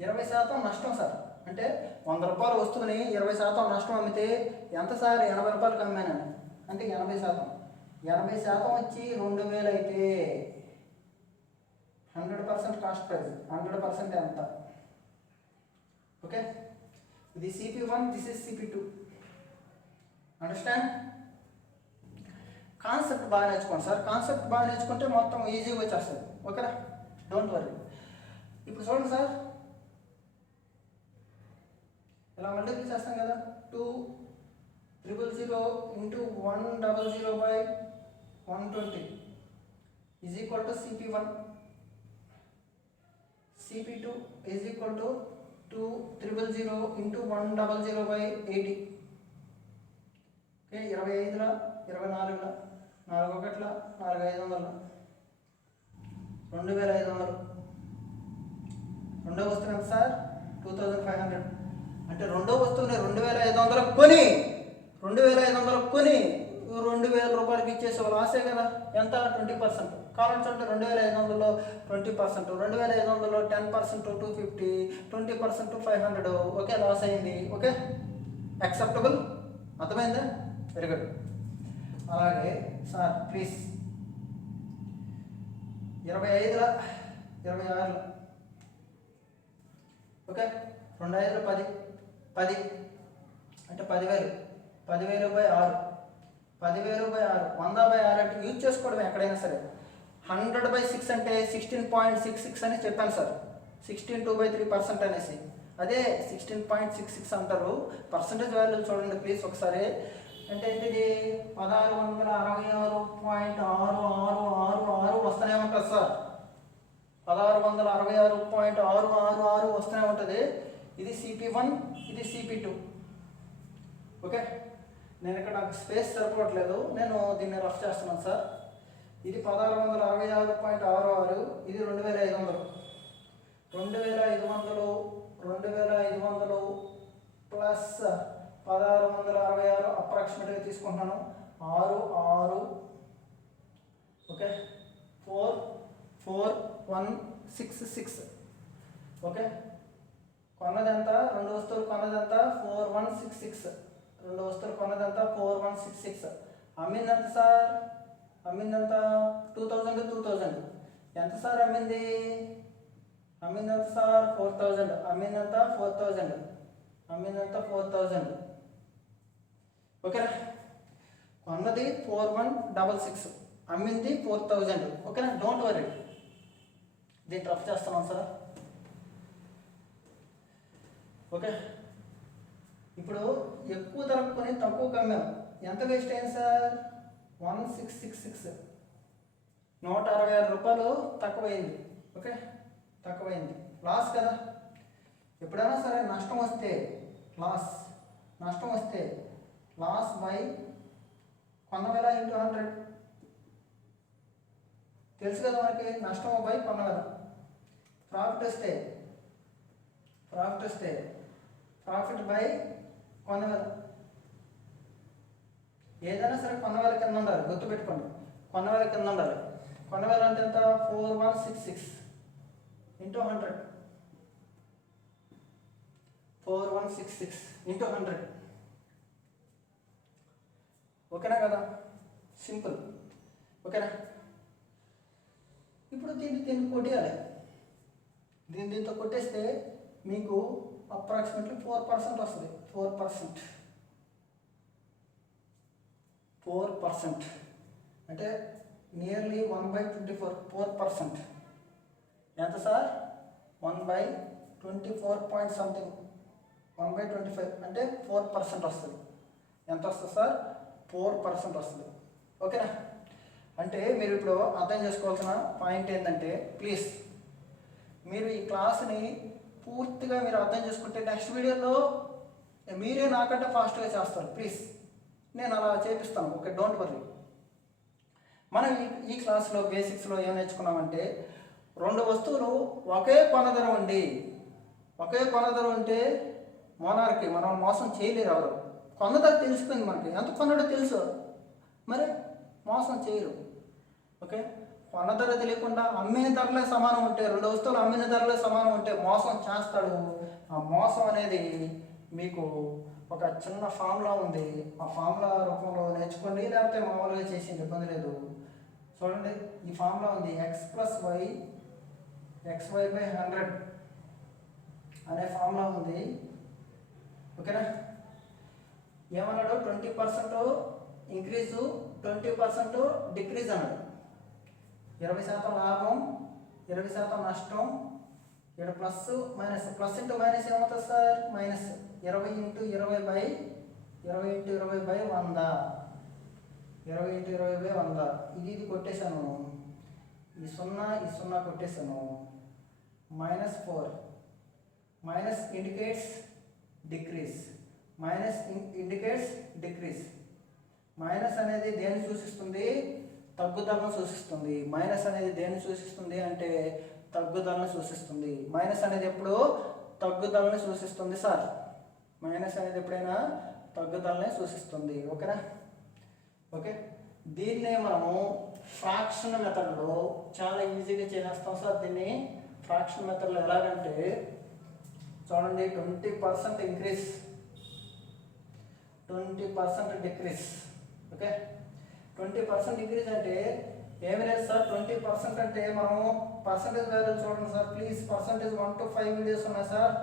20% నష్టం సార్. అంటే 100 రూపాయల వస్తువుని 20% నష్టం అమ్మితే ఎంత సార్? 80 రూపాయలకి అమ్మానని అంటే 80%. 80% వచ్చి 2000 అయితే 100% కాస్ట్ ప్రైస్. 100% ఎంత? ఓకే, ఇది CP1, this is CP2. Understand? Concept బాగా నేర్చుకోండి సార్. కాన్సెప్ట్ బాగా నేర్చుకుంటే మొత్తం ఈజీగా వచ్చేస్తుంది. ఓకేనా? Don't worry. ఇప్పుడు చూడండి సార్, ఇలా మల్టిప్లై చేస్తాం కదా. 200 into 100/120 is equal to CP1. CP2 is equal to 200 into 100/80. Okay, 25ల 24ల 41ల 4500 2500. రెండో వస్తువు ఎంత సార్? 2500. అంటే రెండో వస్తువుని 2500 కొని 2000 రూపాయలకి ఇచ్చేసే లాసే కదా. ఎంత? 20%. కావాలని చూడండి 2500లో 20%, 2500లో 10% 250, 20% 500. ఓకే, లాస్ అయింది. ఓకే, యాక్సెప్టబుల్, అర్థమైందా? Very good. అలాగే సార్ ప్లీజ్ 25ల 26, ఓకే, 25లో 10 అంటే 10,000, 10,000/6, 10,000/6, 100/6 అంటే యూజ్ చేసుకోవడం ఎక్కడైనా సరే. 100/6 అంటే 16.66 అని చెప్పాను సార్, 16/2/3% అనేసి. అదే 16.66 అంటారు. పర్సంటేజ్ వాల్యూ చూడండి ప్లీజ్ ఒకసారి. అంటే ఏంటిది 1666.6666 వస్తూనే ఉంటుంది సార్. 1666.666 వస్తూనే ఉంటుంది. ఇది CP1, ఇది CP2. ఓకే, నేను ఇక్కడ నాకు స్పేస్ సరిపోవట్లేదు, నేను దీన్ని రఫ్ చేస్తున్నాను సార్. ఇది 1666.66, ఇది 2500. 2500 ప్లస్ 1666 అప్రాక్సిమేట్గా తీసుకుంటున్నాను. 6 ఓకే, 4166. ఓకే, కొన్నదంతా 2 వస్తువులు కొన్నదంతా 4166. 2 వస్తువులు కొన్నదంతా 4166. అమ్మిందంత సార్, అమ్మిందంత 2000. ఎంత సార్ అమ్మింది? అమ్మిందంత సార్ 4000. అమ్మిందంత 4000. ఓకేనా? కొన్నది 4166, అమ్మింది 4000. ఓకేనా? డోంట్ వరీ, దీన్ని రఫ్ చేస్తున్నాం సార్. ఓకే, ఇప్పుడు ఎక్కువ ధరకు కొని తక్కువ అమ్మాం, ఎంత వేస్ట్ అయింది సార్? 1666, 166 రూపాయలు తక్కువైంది. ఓకే, తక్కువైంది, లాస్ కదా. ఎప్పుడైనా సరే నష్టం వస్తే లాస్ బై కొన్న వేల ఇంటూ 100. తెలుసు కదా మనకి, నష్టం బై కొన్న వేల. ప్రాఫిట్ వస్తే ప్రాఫిట్ బై కొన్న వేల. ఏదైనా సరే కొన్న వేల కింద ఉండాలి, గుర్తుపెట్టుకోండి. కొన్న వేల కింద ఉండాలి. కొన్న వేల అంటే ఎంత? 4166 ఇంటూ 100. 4166 ఇంటూ 100. ఓకేనా కదా? సింపుల్. ఓకేనా? ఇప్పుడు దీన్ని కొట్టేయాలి. దీంతో కొట్టేస్తే మీకు అప్రాక్సిమేట్లీ 4% వస్తుంది. 4% అంటే నియర్లీ 1/24. 4% ఎంత సార్? 1/24 పాయింట్ సంథింగ్, 1/25 అంటే 4% వస్తుంది. ఎంత వస్తుంది సార్? 4% వస్తుంది. ఓకేనా? అంటే మీరు ఇప్పుడు అర్థం చేసుకోవాల్సిన పాయింట్ ఏంటంటే, ప్లీజ్ మీరు ఈ క్లాస్ని పూర్తిగా మీరు అర్థం చేసుకుంటే నెక్స్ట్ వీడియోలో మీరే నాకంటే ఫాస్ట్గా చేస్తారు. ప్లీజ్, నేను అలా చేపిస్తాను. Okay, don't worry. మనం ఈ క్లాస్లో బేసిక్స్లో ఏం నేర్చుకున్నామంటే, 2 వస్తువులు ఒకే కొనధర ఉంటే మోనార్కి మనం మోసం చేయలేరు. ఎవరు కొన్నధర తెలిసిపోయింది మనకి, ఎంత కొన్నాడో తెలుసు, మరి మోసం చేయరు. ఓకే, కొన్న ధర తెలియకుండా అమ్మిన ధరలే సమానం ఉంటే, 2 వస్తువులు అమ్మిన ధరలే సమానం ఉంటే మోసం చేస్తాడు. ఆ మోసం అనేది మీకు ఒక చిన్న ఫార్ములా ఉంది, ఆ ఫార్ములా రూపంలో నేర్చుకోండి, లేకపోతే మామూలుగా చేసింది, ఇబ్బంది లేదు. చూడండి, ఈ ఫార్ములా ఉంది, x + y xy/100 అనే ఫార్ములా ఉంది. ఓకేనా? ఏమన్నాడు? 20% ఇంక్రీజు, 20% డిక్రీజ్ అన్నాడు. 20% లాభం, 20% నష్టం. ఇక్కడ plus minus, plus into minus ఏమవుతుంది సార్? మైనస్. 20 × 20/100, 20 × 20/100. ఇది కొట్టేశాను, ఈ 0 కొట్టేశాను. -4. మైనస్ ఇండికేట్స్ డిక్రీజ్, మైనస్ అనేది దేన్ని సూచిస్తుంది? తగ్గుదలను సూచిస్తుంది. మైనస్ అనేది దేన్ని సూచిస్తుంది అంటే తగ్గుదలను సూచిస్తుంది. మైనస్ అనేది ఎప్పుడు తగ్గుదలని సూచిస్తుంది సార్. మైనస్ అనేది ఎప్పుడైనా తగ్గుదలని సూచిస్తుంది. ఓకేనా? ఓకే, దీన్నే మనము ఫ్రాక్షన్ మెథడ్లో చాలా ఈజీగా చేసేస్తాం సార్ దీన్ని. ఫ్రాక్షన్ మెథడ్లో ఎలాగంటే చూడండి, 20% ఇంక్రీజ్, 20% డిక్రీజ్. ఓకే, 20% ఇంక్రీజ్ అంటే ఏమి లేదు సార్. 20% అంటే మనము పర్సంటేజ్ వాల్యూ చూడండి sir please. Percentage 1 to 5 videos ఉన్నాయి సార్,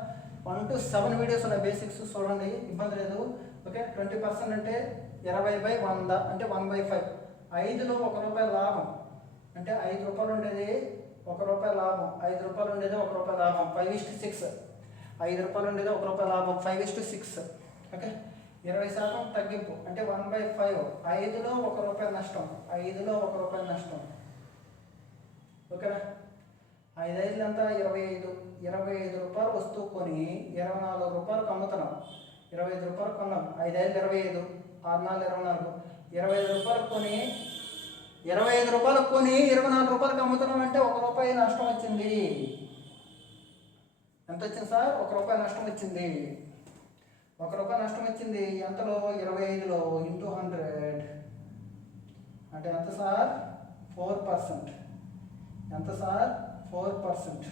1 to 7 వీడియోస్ ఉన్నాయి బేసిక్స్, చూడండి ఇబ్బంది లేదు. ఓకే, 20% అంటే 20/100 అంటే 1/5. 5లో ₹1 లాభం అంటే ₹5 ఉండేది ₹1 లాభం, ₹5 ఉండేది ₹1 లాభం, 5:6. ₹5 ఉండేది ₹1 లాభం, 5:6. ఓకే, 20% తగ్గింపు అంటే 1/5. 5లో ₹1 నష్టం, 5లో ₹1 నష్టం. ఓకేనా, 5 5 ఎంత 25. ₹25 వస్తువు కొని ₹24 అమ్ముతున్నాం. ₹25 కొన్నాం, 5 5 25, 6 4 24. ₹25 కొని ₹25 కొని ₹24 అమ్ముతున్నాం అంటే ₹1 నష్టం వచ్చింది. ఎంత వచ్చింది సార్? ₹1 నష్టం వచ్చింది. ₹1 నష్టం వచ్చింది. ఎంతలో? 25లో ఇంటూ 100 అంటే ఎంత సార్? 4%. ఎంత sir? 4%.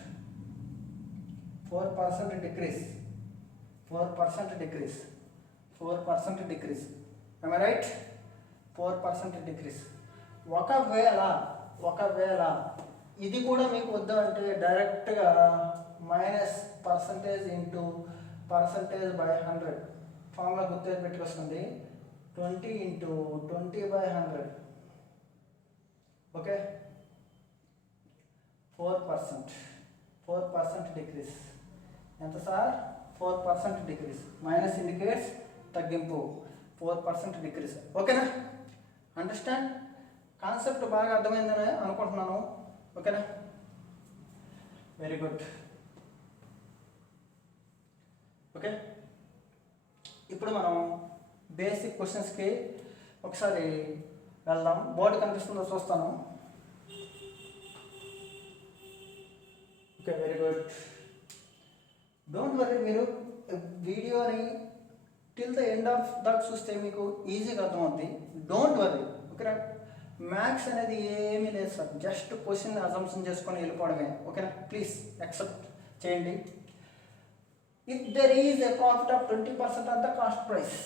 4% decrease, 4% decrease, 4% decrease. am I right? 4% decrease. ఒకవేళ ఇది కూడా మీకు వద్దు అంటే డైరెక్ట్గా -% ఇంటూ %/100 ఫార్ములా గుర్తు పెట్టుకొస్తుంది. 20 ఇంటూ 20/100. Okay, 4% decrease. ఎంత సార్? 4% డిక్రీస్. మైనస్ ఇండికేట్స్ తగ్గింపు, 4% డిక్రీస్. ఓకేనా? అండర్స్టాండ్? కాన్సెప్ట్ బాగా అర్థమైందని అనుకుంటున్నాను. ఓకేనా, వెరీ గుడ్. ఓకే, ఇప్పుడు మనం బేసిక్ క్వశ్చన్స్కి ఒకసారి వెళ్దాం. బోర్డు కనిపిస్తుందో చూస్తాను. Okay, very good. Don't worry, మీరు వీడియోని till the end of that చూస్తే మీకు ఈజీగా అర్థమవుతుంది. Don't worry. ఓకేనా, మ్యాథ్స్ అనేది ఏమీ లేదు సార్, జస్ట్ క్వశ్చన్ అజంప్షన్ చేసుకొని వెళ్ళిపోవడమే. ఓకేనా, ప్లీజ్ యాక్సెప్ట్ చేయండి. If there is a profit of 20% of the cost price,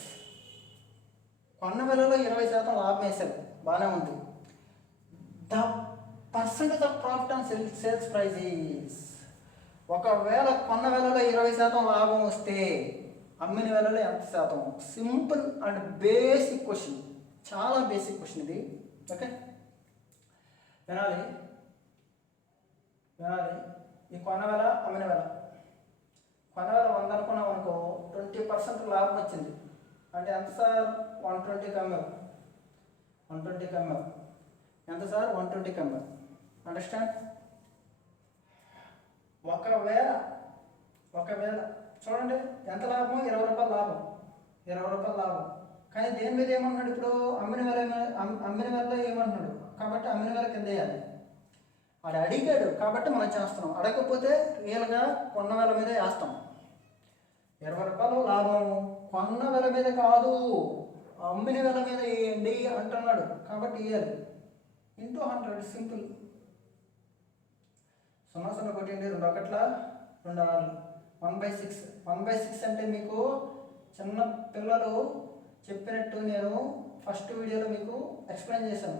కొన్న వెలలో 20% లాభం వేశారు, బాగానే ఉంది. The percentage of profit on sales price is, ఒకవేళ కొన్న వెలలో 20% లాభం వస్తే అమ్మిన వెలలో ఎంత శాతం? సింపుల్ అండ్ బేసిక్ క్వశ్చన్, చాలా బేసిక్ క్వశ్చన్ ఇది. ఓకే, వినాలి. ఈ కొన్న వెల అమ్మిన వెల, కొన్న వెల 100 అనుకున్నాం అనుకో, 20% లాభం వచ్చింది అంటే ఎంత సార్? 120 అమ్మావు. 120 అమ్మావు. ఎంత సార్? 120 అమ్మావు. అండర్స్టాండ్? ఒకవేళ చూడండి ఎంత లాభం? ₹20 లాభం, ₹20 లాభం. కానీ దేని మీద ఏమంటున్నాడు ఇప్పుడు? అమ్మిన వెలలో ఏమంటున్నాడు కాబట్టి అమ్మిన వెల కింద వేయాలి. వాడు అడిగాడు కాబట్టి మనం చేస్తున్నాం, అడగకపోతే రియల్గా కొన్న వెల మీద వేస్తాం. ₹20 లాభం, కొన్న వెల మీద కాదు అమ్మిన వెల మీద వేయండి అంటున్నాడు కాబట్టి వేయాలి. Into 100 simple. 0 0 కొట్టండి, 2 1 2 6, 1/6. 1/6 అంటే మీకు చిన్న పిల్లలు చెప్పినట్టు నేను ఫస్ట్ వీడియోలో మీకు ఎక్స్ప్లెయిన్ చేశాను.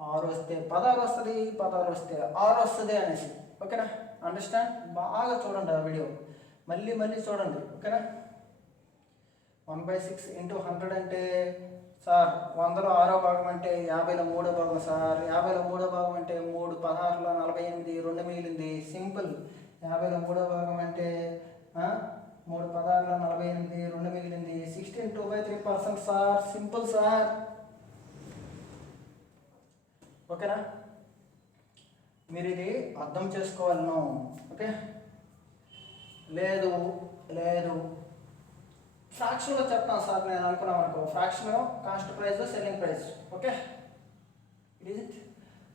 6 వస్తే 16 వస్తుంది, 16 వస్తే 6 వస్తుంది అనేసి. ఓకేనా, అండర్స్టాండ్? బాగా చూడండి ఆ వీడియో, మళ్ళీ చూడండి. ఓకేనా, 1/6 ఇంటూ 100 అంటే సార్ 100లో 6వ భాగం అంటే 50లో 3వ భాగం సార్. 50లో 3వ భాగం అంటే 3 16లో 48, 2 మిగిలింది. సింపుల్. 50లో 3వ భాగం అంటే 3 16లో 48, 2 మిగిలింది. 16 2/3% సార్. Simple sir. ఓకేనా, మీరు ఇది అర్థం చేసుకోవాలను. ఓకే, లేదు ఫ్రాక్షన్లో చెప్తాను సార్ నేను అనుకున్నాం అనుకో. ఫ్రాక్షన్లో cost price, selling price. Okay, it is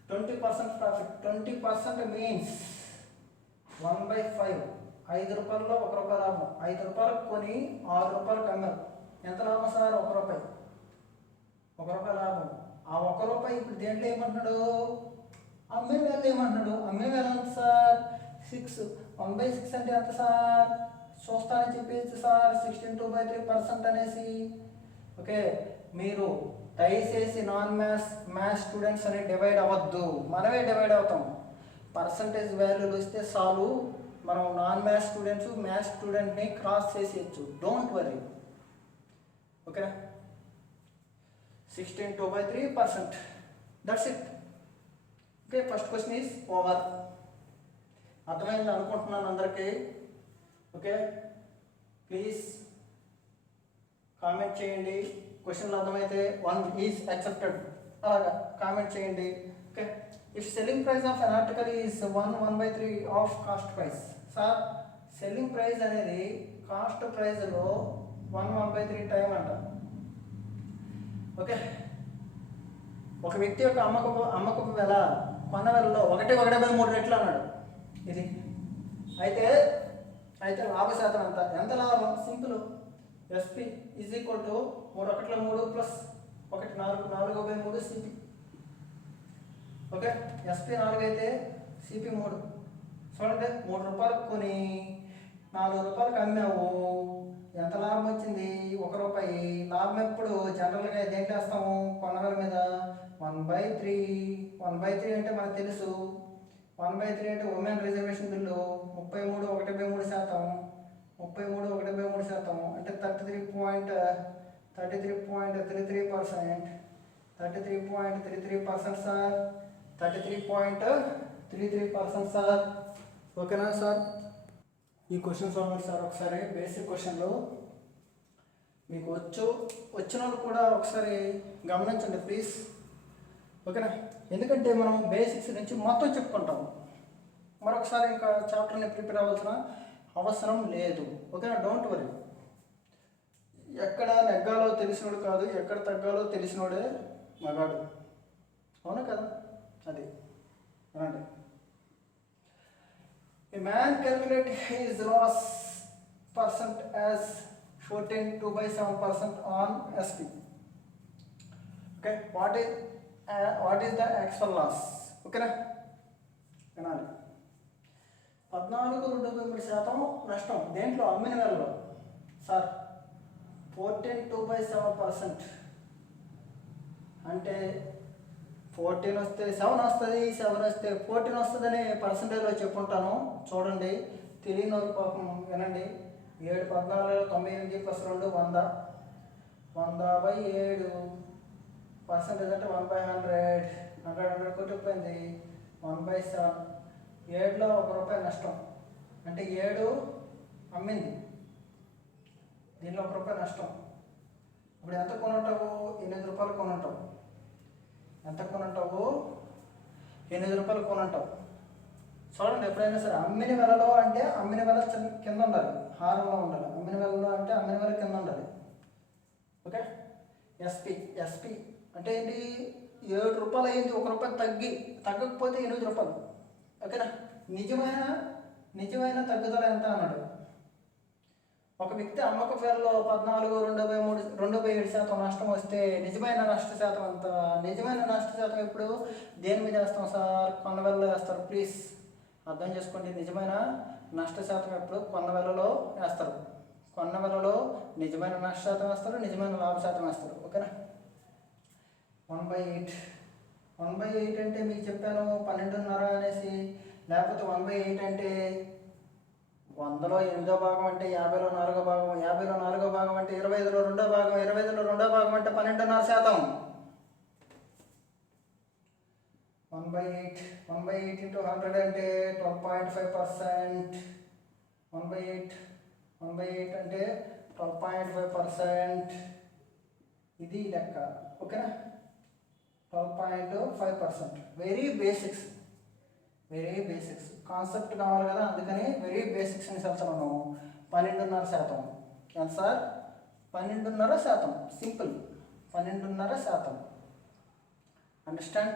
20% profit. 20% means 1/5. ₹5లో ₹1 లాభం. ₹5 కొని ₹6 అమ్మారు. ఎంత లాభం సార్? ₹1. ₹1 లాభం. ఆ ₹1 ఇప్పుడు దేంట్లో ఏమంటున్నాడు, అమ్మిన వేలు ఏమంటున్నాడు. అమ్మిన వేలు ఎంత సార్, 6. 1/6 అంటే ఎంత సార్, చూస్తానని చెప్పేసి సార్ 16/3% అనేసి. ఓకే, మీరు దయచేసి నాన్ మ్యాథ్స్ స్టూడెంట్స్ అని డివైడ్ అవ్వద్దు, మనమే డివైడ్ అవుతాం. పర్సంటేజ్ వాల్యూలు ఇస్తే చాలు, మనం నాన్ మ్యాథ్స్ స్టూడెంట్ని క్రాస్ చేసేయచ్చు. Don't worry. ఓకేనా, 16/3%. That's it. Okay, first question is over. అర్థమైంది అనుకుంటున్నాను అందరికీ. ఓకే, ప్లీజ్ కామెంట్ చేయండి. క్వశ్చన్లు అర్థమైతే 1 ఈజ్ యాక్సెప్టెడ్ అలాగా కామెంట్ చేయండి. Okay, if selling price of an article is 1/3 of cost price. Sir, selling price అనేది కాస్ట్ ప్రైస్లో 1/3 టైం అంట. ఓకే, ఒక వ్యక్తి యొక్క అమ్మకపు వెల కొన్న వెలలో 1/3 రెట్లు అన్నాడు. ఇది అయితే లాభ శాతం ఎంత లాభం, simple. SP is equal to 3 × 3 plus 1 4/3 CP. Okay, SP 4 అయితే సిపి 3. చూడండి, ₹3 కొని ₹4 అమ్మావు, ఎంత లాభం వచ్చింది, ₹1. లాభం ఎప్పుడు జనరల్గా దేంట్లో వేస్తాము, కొన్నవేల మీద 1/3 అంటే మనకు తెలుసు. 1/3 అంటే ఉమెన్ రిజర్వేషన్ బిల్లు 33.1/3%. 33.1/3% అంటే 33.33%. 33.33% సార్, 33.33% సార్. ఓకేనా సార్, ఈ క్వశ్చన్ చూడండి సార్ ఒకసారి. బేసిక్ క్వశ్చన్లు మీకు వచ్చిన వాళ్ళు కూడా ఒకసారి గమనించండి ప్లీజ్. ఓకేనా, ఎందుకంటే మనం బేసిక్స్ నుంచి మొత్తం చెప్పుకుంటాం, మరొకసారి ఇంకా చాప్టర్ని ప్రిపేర్ అవ్వాల్సిన అవసరం లేదు. ఓకేనా, డోంట్ వరీ. ఎక్కడ నెగ్గాలో తెలిసినోడు కాదు, ఎక్కడ తగ్గాలో తెలిసినోడే మగాడు. అవునా కదా, అది అనండి. A man calculate his loss percent as 14.2/7% on SP. Okay, what is the actual loss? Okay, వినాలి. 14.2/3% నష్టం దేంట్లో, అమ్మిన వేలలో. సార్, 14.2/7% అంటే 14 వస్తే 7 వస్తుంది, 7 వస్తే 14 వస్తుందని పర్సంటేజ్లో చెప్పుంటాను. చూడండి, తెలియని వాళ్ళు పాపం వినండి. 7 14 98 + 2 100. 100/7 పర్సంటేజ్ అంటే 1/100. 100 కొట్టిపోయింది 1/7. 7లో ₹1 నష్టం అంటే 7 అమ్మింది, దీనిలో ₹1 నష్టం. ఇప్పుడు ఎంత కొనుంటావు, ₹8 కొనుంటావు. ఎంత కొనుంటావు, ₹8 కొనుంటావు. చూడండి, ఎప్పుడైనా సరే అమ్మిన వెలలో అంటే అమ్మిన వెల కింద ఉండాలి, హారంలో ఉండాలి. అమ్మిన వెలలో అంటే అమ్మిన వెల కింద ఉండాలి. ఓకే, ఎస్పి అంటే ఏంటి, ₹7 అయింది, ₹1 తగ్గకపోతే ₹8. ఓకేనా, నిజమైన తగ్గుదల ఎంత అన్నాడు. ఒక వ్యక్తి అమ్మకపు వేలలో 14.2/3% నష్టం వస్తే నిజమైన నష్ట శాతం ఎంత. నిజమైన నష్ట శాతం ఇప్పుడు దేని మీద వేస్తాం సార్, కొన్న వేలలో వేస్తారు. ప్లీజ్ అర్థం చేసుకోండి, నిజమైన నష్ట శాతం ఎప్పుడు కొన్న వేలలో వేస్తారు. కొన్న వేలలో నిజమైన నష్ట శాతం వేస్తారు, నిజమైన లాభ శాతం వేస్తారు. ఓకేనా, 1/8 అంటే మీకు చెప్పాను 12.5 అనేసి. లేకపోతే 1/8 అంటే 100లో 8వ భాగం అంటే 50లో 4వ భాగం, 50లో 4వ భాగం అంటే 25లో 2వ భాగం, 25లో 2వ భాగం అంటే 12.5%. 1/8 × 100 అంటే 12.5%. 1/8 అంటే 12.5%. ఇది లెక్క. ఓకేనా, 12.5%. వెరీ బేసిక్స్ కాన్సెప్ట్ కావాలి కదా, అందుకని వెరీ బేసిక్స్ అని చెప్తున్నాను. 12.5%. ఎంత సార్, 12.5%. సింపుల్, 12.5%. Understand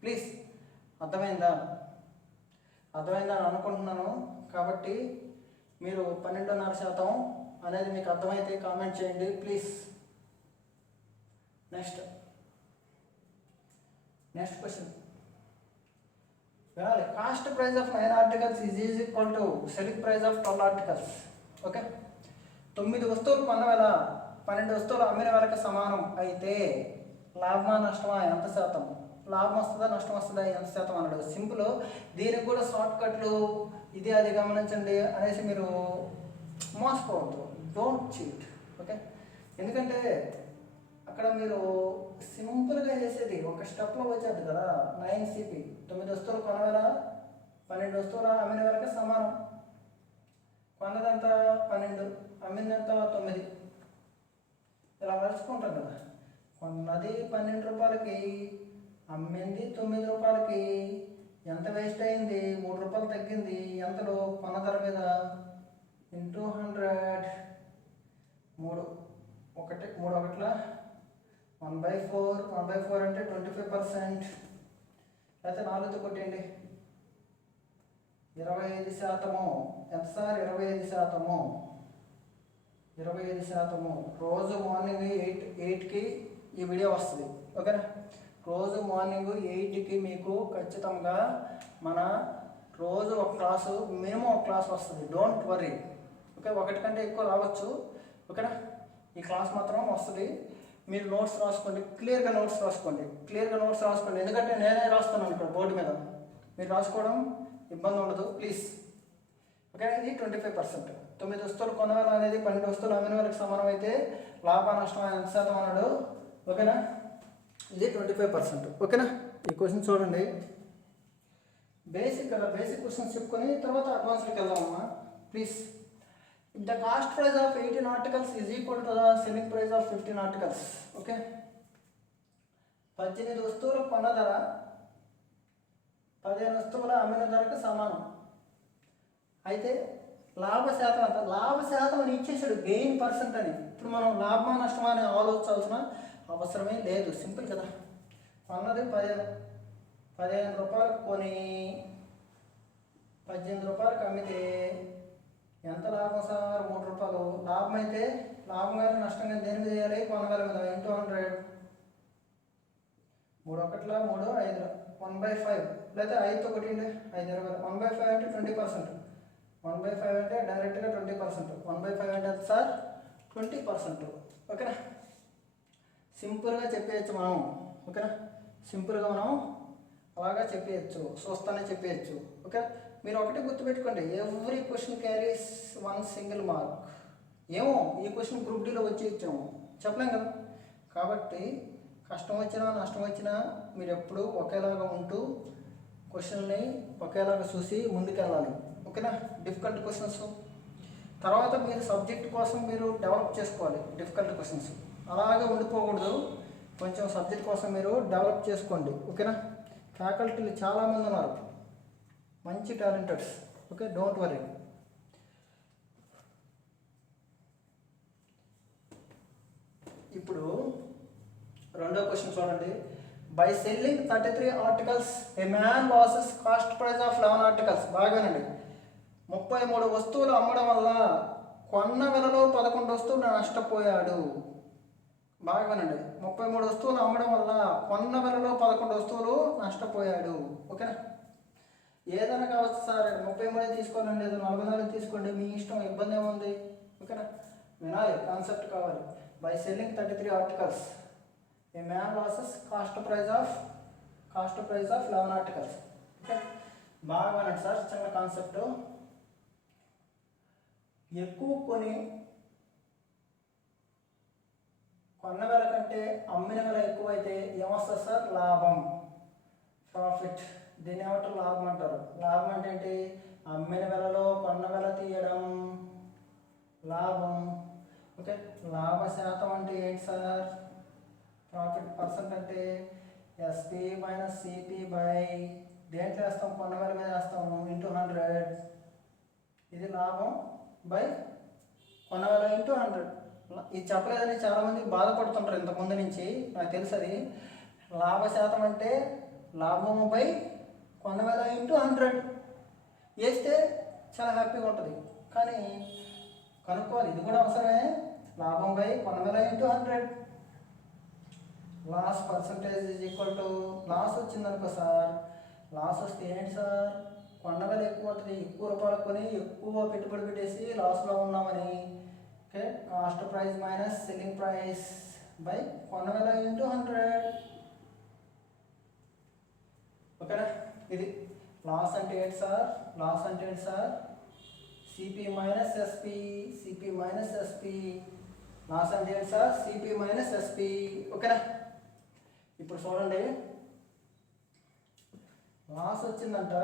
please. అర్థమైందా అని అనుకుంటున్నాను. కాబట్టి మీరు 12.5% అనేది మీకు అర్థమైతే కామెంట్ చేయండి please. Next next question. Well, cost price of 9 articles is equal to selling price of 12 articles. Okay, 9 వస్తువులు కొన్న వేళ 12 వస్తువులు అమ్మిన వేళకి సమానం అయితే లాభమా నష్టమా ఎంత శాతం, లాభం వస్తుందా నష్టం వస్తుందా ఎంత శాతం అన్నాడు. సింపుల్. దీనికి కూడా షార్ట్ కట్లు ఇది అది గమనించండి అనేసి మీరు మోసపోవద్దు. Don't cheat. ఓకే, ఎందుకంటే అక్కడ మీరు సింపుల్గా చేసేది ఒక స్టెప్లో వచ్చేది కదా. 9 CP 9 వస్తువులు కొనవేళ 12 వస్తువులు అమ్మిన వరకు సమానం. కొన్నదంతా 12, అమ్మిందంతా 9. ఇలా మర్చుకుంటాం కదా. కొన్నది 12 రూపాయలకి, అమ్మింది 9 రూపాయలకి. ఎంత వేస్ట్ అయింది? 3 రూపాయలు తగ్గింది. ఎంతలో? కొన్న ధర మీద ఇంటూ 100. 3 ఒకట్ల 1/4. 1/4 అంటే 25%. అయితే 4తో కొట్టేయండి. 25%. ఎంత సార్? 25%. 25%. రోజు మార్నింగ్ 8కి ఈ వీడియో వస్తుంది. ఓకేనా? రోజు మార్నింగ్ 8కి మీకు ఖచ్చితంగా మన రోజు ఒక క్లాసు, మినిమం ఒక క్లాస్ వస్తుంది. Don't worry. ఓకే, 1 కంటే ఎక్కువ రావచ్చు. ఓకేనా? ఈ క్లాస్ మాత్రం వస్తుంది. మీరు నోట్స్ రాసుకోండి, క్లియర్గా నోట్స్ రాసుకోండి. ఎందుకంటే నేనే రాస్తున్నాను ఇక్కడ బోర్డు మీద, మీరు రాసుకోవడం ఇబ్బంది ఉండదు ప్లీజ్. ఓకే, ఇది 25%. 9 వస్తువులు కొనవేళ అనేది 12 వస్తువులు అమ్మిన వేళకి సమానం అయితే లాభ నష్టం ఎంత శాతం అన్నాడు. ఓకేనా? ఇది 25%. ఓకేనా? ఈ క్వశ్చన్ చూడండి. బేసిక్ క్వశ్చన్స్ చెప్పుకొని తర్వాత అడ్వాన్స్కి వెళ్దామమ్మా please. The cost price of 18 articles is equal to the selling price of 15 articles. Okay, 18 వస్తువులు కొన్న ధర 15 వస్తువుల అమ్మిన ధరకు సమానం అయితే లాభ శాతం అంత. లాభ శాతం అని ఇచ్చేసాడు, గెయిన్ పర్సెంట్ అని. ఇప్పుడు మనం లాభమా నష్టమా అని ఆలోచించాల్సిన అవసరమే లేదు. సింపుల్ కదా. కొన్నది 15 రూపాయలకు కొని 18 రూపాయలకు అమ్మితే ఎంత లాభం సార్? 3 రూపాయలు. లాభం అయితే లాభం కానీ నష్టం కానీ దేని మీద వేయాలి? కొనగల మీద ఇంటూ 100. 3 ఒకట్ల 3 5 1/5 లేదా 5తో కొట్టిండి. 5 20. 1/5 అంటే 20%. 1/5 అంటే డైరెక్ట్గా 20%. 1/5 అంటే సార్ 20%. ఓకేనా? సింపుల్గా చెప్పేయచ్చు మనం. ఓకేనా? సింపుల్గా మనం అలాగా చెప్పేయచ్చు, చూస్తానే చెప్పేయచ్చు. ఓకే, మీరు ఒకటి గుర్తుపెట్టుకోండి, every question carries 1 single mark. ఏమో ఈ క్వశ్చన్ గ్రూప్ డీలో వచ్చి ఇచ్చాము, చెప్పలేం కదా. కాబట్టి కష్టం వచ్చినా నష్టం వచ్చినా మీరు ఎప్పుడు ఒకేలాగా ఉంటూ క్వశ్చన్ని ఒకేలాగా చూసి ముందుకెళ్ళాలి. ఓకేనా? డిఫికల్ట్ క్వశ్చన్స్ తర్వాత మీరు సబ్జెక్ట్ కోసం మీరు డెవలప్ చేసుకోవాలి. డిఫికల్ట్ క్వశ్చన్స్ అలాగే ఉండిపోకూడదు. కొంచెం సబ్జెక్ట్ కోసం మీరు డెవలప్ చేసుకోండి. ఓకేనా? ఫ్యాకల్టీలు చాలామంది ఉన్నారు, మంచి టాలెంటెడ్స్. Okay, don't worry. ఇప్పుడు రెండో క్వశ్చన్ చూడండి. By selling 33 articles a man losses cost price of 11 articles. బాగానండి. 33 వస్తువులు అమ్మడం వల్ల కొన్న వెలలో 11 వస్తువులు నష్టపోయాడు. బాగానండి. 33 వస్తువులు అమ్మడం వల్ల కొన్న వెలలో 11 వస్తువులు నష్టపోయాడు. ఓకేనా? ఏదైనా కావచ్చు సార్, 33 తీసుకోవాలండి, లేదా 44 తీసుకోండి, మీ ఇష్టం, ఇబ్బంది ఏముంది. ఓకేనా? వినాలి, కాన్సెప్ట్ కావాలి. By selling 33 articles a man losses cost price of 11 articles. Okay, బాగా వినండి సార్, చిన్న కాన్సెప్ట్. ఎక్కువ కొని కొన్న వెల కంటే అమ్మిన వెల ఎక్కువైతే ఏమొస్తుంది సార్? లాభం, ప్రాఫిట్. దీన్ని ఏమంటారు? లాభం అంటారు. లాభం అంటే ఏంటి? అమ్మిన వెలలో కొన్న వెల తీయడం లాభం. ఓకే, లాభ శాతం అంటే ఏంటి సార్? ప్రాఫిట్ పర్సెంట్ అంటే ఎస్పి మైనస్ సిపి బై దేంట్లో వేస్తాం? కొన్న వెల మీద వేస్తాము, ఇంటూ 100. ఇది లాభం బై కొన్న వెల ఇంటూ 100. ఇది చెప్పలేదని చాలామంది బాధపడుతుంటారు ఇంతకుముందు నుంచి, నాకు తెలుసు. అది లాభ శాతం అంటే లాభము బై కొన్న వేల ఇంటూ 100 వేస్తే చాలా హ్యాపీగా ఉంటుంది. కానీ కనుక్కోవాలి, ఇది కూడా అవసరమే. లాభం బై కొన్న వేల into 100. Loss percentage is equal to loss వచ్చిందనుకో సార్, లాస్ వస్తే ఏంటి సార్, కొన్న వేల ఎక్కువ ఉంటుంది, ఎక్కువ రూపాయలు కొని ఎక్కువ పెట్టుబడి పెట్టేసి లాస్లో ఉన్నామని. Okay, cost price minus selling price by కొన్న వేల ఇంటూ 100. ఓకేనా, ఇది లాస్ అంటే ఏంటి సార్, లాస్ అంటే ఏంటి sir, CP minus SP, CP minus SP. Loss అంటే ఏంటి సార్, సిపి మైనస్ ఎస్పి. ఓకేనా, ఇప్పుడు చూడండి, లాస్ వచ్చిందంట,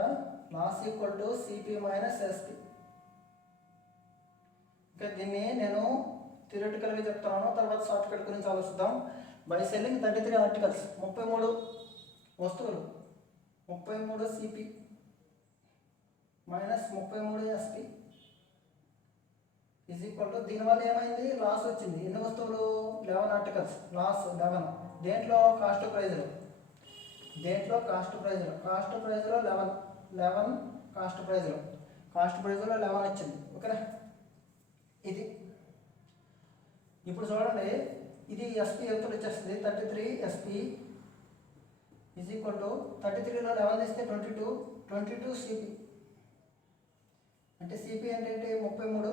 loss equal to CP minus SP. Okay, దీన్ని నేను థియరిటికల్గా చెప్తున్నాను, తర్వాత షార్ట్ కట్ గురించి ఆలోచిద్దాం. బై సెల్లింగ్ 33 ఆర్టికల్స్, 33 వస్తువులు, 33 CP minus 33 SP is equal to, దీనివల్ల ఏమైంది, లాస్ వచ్చింది. ఎన్ని వస్తువులు, 11 ఆర్టికల్స్, లాస్ 11. దేంట్లో, కాస్ట్ ప్రైజ్లో, దేంట్లో కాస్ట్ ప్రైజ్లో, కాస్ట్ ప్రైజ్లో 11 కాస్ట్ ప్రైజ్లో, కాస్ట్ ప్రైజ్లో 11 వచ్చింది. ఓకేనా, ఇది ఇప్పుడు చూడండి, ఇది ఎస్పి ఎంత వచ్చేస్తుంది, 33 ఎస్పి ఈజ్ ఈక్వల్ టు 33లో 11 ఇస్తే 22 సిపి. అంటే సిపి అంటే ఏంటి, 33,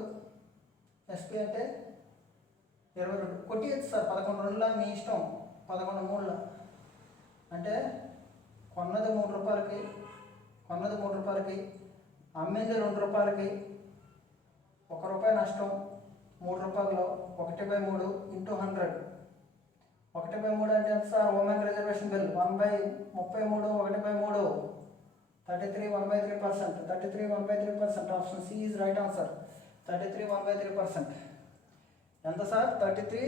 ఎస్పి అంటే 22. కొట్టియచ్చు సార్, 11 రెండులా మీ ఇష్టం, 11 మూడులా. అంటే కొన్నది 3 రూపాయలకి, కొన్నది 3 రూపాయలకి, అమ్మింది 2 రూపాయలకి, 1 రూపాయి నష్టం. 3 రూపాయల్లో 1/3 ఇంటూ 100. 1/3 అంటే ఎంత sir, women reservation bill 1/33, 1/3 33, 1/3%. 33, 1/3%. Option C is right answer. 33, 1/3%. ఎంత సార్, 33,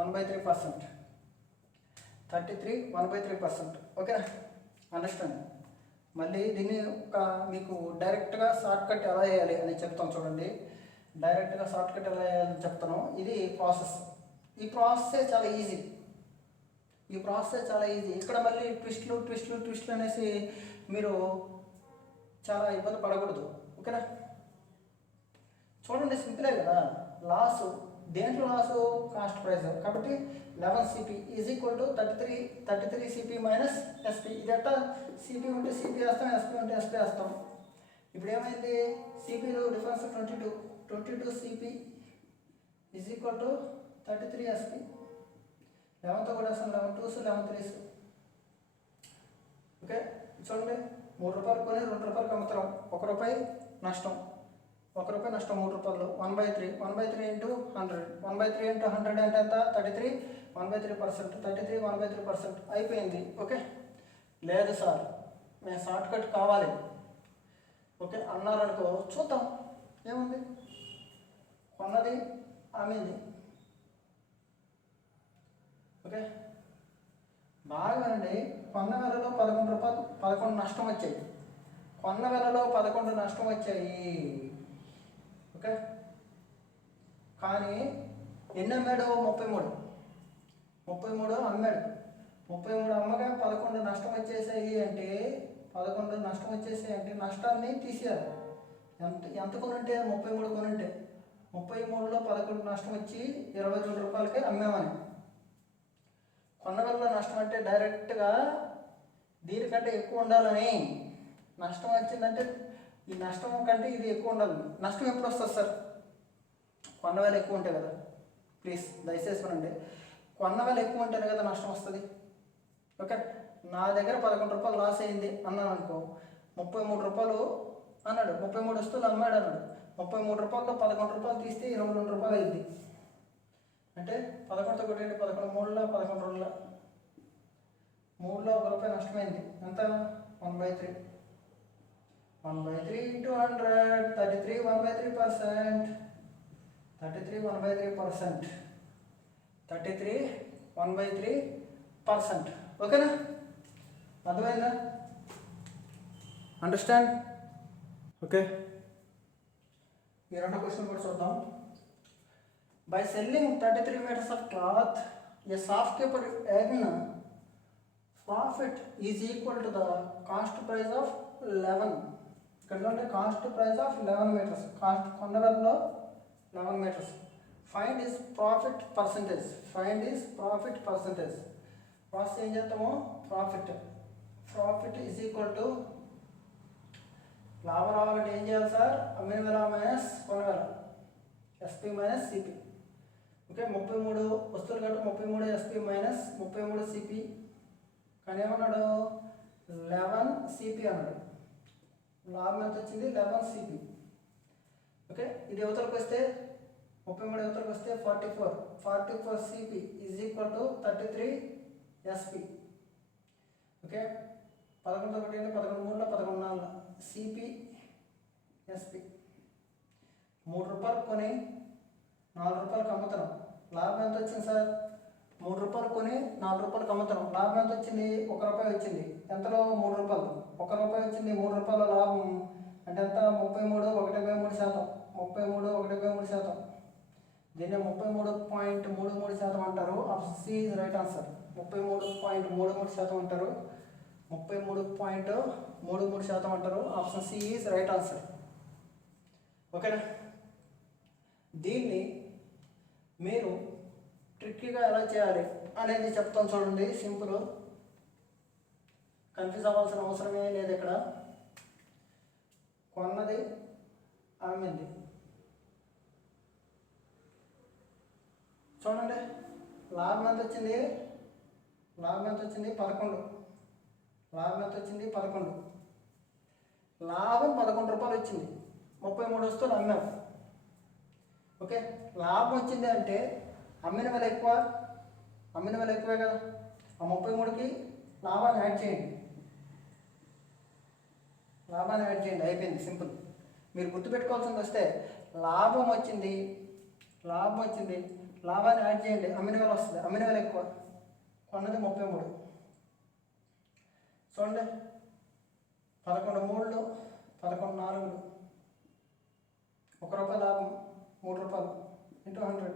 1/3%. 33, 1/3%. ఓకేనా, అండర్స్టాండ్. మళ్ళీ దీన్ని ఒక మీకు డైరెక్ట్గా షార్ట్ కట్ ఎలా చేయాలి అని చెప్తాను చూడండి. డైరెక్ట్గా షార్ట్ కట్ ఎలా చేయాలని చెప్తాను. ఇది ప్రాసెస్, ఈ ప్రాసెసే చాలా ఈజీ, ఈ ప్రాసెస్ చాలా ఈజీ. ఇక్కడ మళ్ళీ ట్విస్ట్లు అనేసి మీరు చాలా ఇబ్బంది పడకూడదు. ఓకేనా, చూడండి, సింపులే కదా. లాసు, దేంట్లో లాసు, కాస్ట్ ప్రైస్. కాబట్టి 11 CP is equal to 33 CP minus SP. ఇది ఎట్టా, సిపి ఉంటే సిపి వేస్తాం, ఎస్పి ఉంటే ఎస్పి వేస్తాం. ఇప్పుడు ఏమైంది, సిపిలో difference 22 CP is equal to 33 SP. 11తో కూడా వేస్తాం, 11 2s 11 3s. ఓకే, చూడండి, 3 రూపాయలు కొని 2 రూపాయలకి అమ్ముతాం, 1 రూపాయి నష్టం, 1 రూపాయి నష్టం, 3 రూపాయలు. 1/3 ఇంటూ 100. 1/3 ఇంటూ 100 అంటే ఎంత, 33, 1/3%. 33, 1/3% అయిపోయింది. ఓకే, లేదు సార్ మేము షార్ట్ కట్ కావాలి, ఓకే అన్నారనుకో, చూద్దాం ఏముంది, కొన్నది అమ్మింది. ఓకే, బాగానండి. కొన్న వేలలో 11 రూపాయలు, 11 నష్టం వచ్చాయి. కొన్న వేలలో 11 నష్టం వచ్చాయి. ఓకే, కానీ ఎన్ని అమ్మాడు, 33 అమ్మాడు. 33 అమ్మగా 11 నష్టం వచ్చేసాయి అంటే, 11 నష్టం వచ్చేసాయి అంటే నష్టాన్ని తీసేయాలి. ఎంత కొనుంటే, 33 కొనుంటే, 33లో 11 నష్టం వచ్చి 22 రూపాయలకి అమ్మామని. కొన్న వేలలో నష్టం అంటే డైరెక్ట్గా దీనికంటే ఎక్కువ ఉండాలని. నష్టం వచ్చిందంటే ఈ నష్టం కంటే ఇది ఎక్కువ ఉండాలి. నష్టం ఎప్పుడు వస్తుంది సార్, కొన్న వేల ఎక్కువ ఉంటాయి కదా. ప్లీజ్ దయచేసి వినండి, కొన్న వేల ఎక్కువ ఉంటేనే కదా నష్టం వస్తుంది. ఓకే, నా దగ్గర 11 రూపాయలు లాస్ అయింది అన్నాను అనుకో, 33 రూపాయలు అన్నాడు, 33 వస్తువులు అమ్మాడు అన్నాడు. 33 రూపాయల్లో 11 రూపాయలు తీస్తే 22 రూపాయలు అయింది. అంటే 11తో కొట్టండి, 11 3లో 11 2లో 3లో 1 రూపాయి నష్టమైంది. ఎంత, 1/3. 1/3 ఇంటూ 100, 33, 1/3%. 33, 1/3%. 33, 1/3%. ఓకేనా, అర్థమైందా, అండర్స్టాండ్. ఓకే, ఈ రెండో క్వశ్చన్ కూడా చూద్దాం. By selling 33 meters of cloth, a shopkeeper earn profit is equal to the cost price of 11. ఇక్కడ చూడండి, cost price of 11 meters, cost కొన్న వేలలో 11 meters. Find is profit percentage. Process ఏం చేస్తాము, profit. Profit is equal to లాభం రావాలంటే ఏం చేయాలి సార్, అమ్మిన వెల మైనస్ కొన్న వెల, ఎస్పీ మైనస్ సిపి. ఓకే, 33 వస్తువులు కాబట్టి 33 ఎస్పీ మైనస్ 33 సిపి. కానీ ఏమన్నాడు, 11 సిపి అన్నాడు. లాభం ఎంత వచ్చింది, 11 సిపి. ఓకే, ఇది యువతలకు వస్తే 33 యువతలకు వస్తే 44 CP is equal to 33 SP. Okay, 11 ఒకటి 11 3 11 4 సిపి ఎస్పి. 3 రూపాయలు కొని 4 రూపాయలకు అమ్ముతున్నాం. లాభం ఎంత వచ్చింది సార్, 3 రూపాయలు కొని 4 రూపాయలకు అమ్ముతున్నాం. లాభం ఎంత వచ్చింది, 1 రూపాయి వచ్చింది. ఎంతలో, 3 రూపాయలు. 1 రూపాయి వచ్చింది, 3 రూపాయల లాభం అంటే ఎంత, 33.1/3%. 33.1/3%. దీన్ని 33.33% అంటారు. Option C is right answer. 33.33% అంటారు. 33.33% అంటారు. Option C is right answer. ఓకేనా, దీన్ని మీరు ట్రిక్కీగా ఎలా చేయాలి అనేది చెప్తాను చూడండి. సింపుల్, కన్ఫ్యూజ్ అవ్వాల్సిన అవసరమే లేదు. ఇక్కడ కొన్నది అమ్మింది చూడండి. లాభం ఎంత వచ్చింది, 11. లాభం ఎంత వచ్చింది, 11. లాభం 11 రూపాయలు వచ్చింది. 33 వస్తువులు అమ్మాం. ఓకే, లాభం వచ్చింది అంటే అమ్మిన వెల ఎక్కువే కదా. ఆ 33కి లాభాన్ని యాడ్ చేయండి. అయిపోయింది, సింపుల్. మీరు గుర్తుపెట్టుకోవాల్సింది వస్తే లాభం వచ్చింది, లాభాన్ని యాడ్ చేయండి, అమ్మిన వెల వస్తుంది. అమ్మిన వెల ఎక్కువ, కొన్నది 33. చూడండి, 11 3 11 4 1 రూపాయి లాభం, 3 రూపాయలు ఇంటూ 100.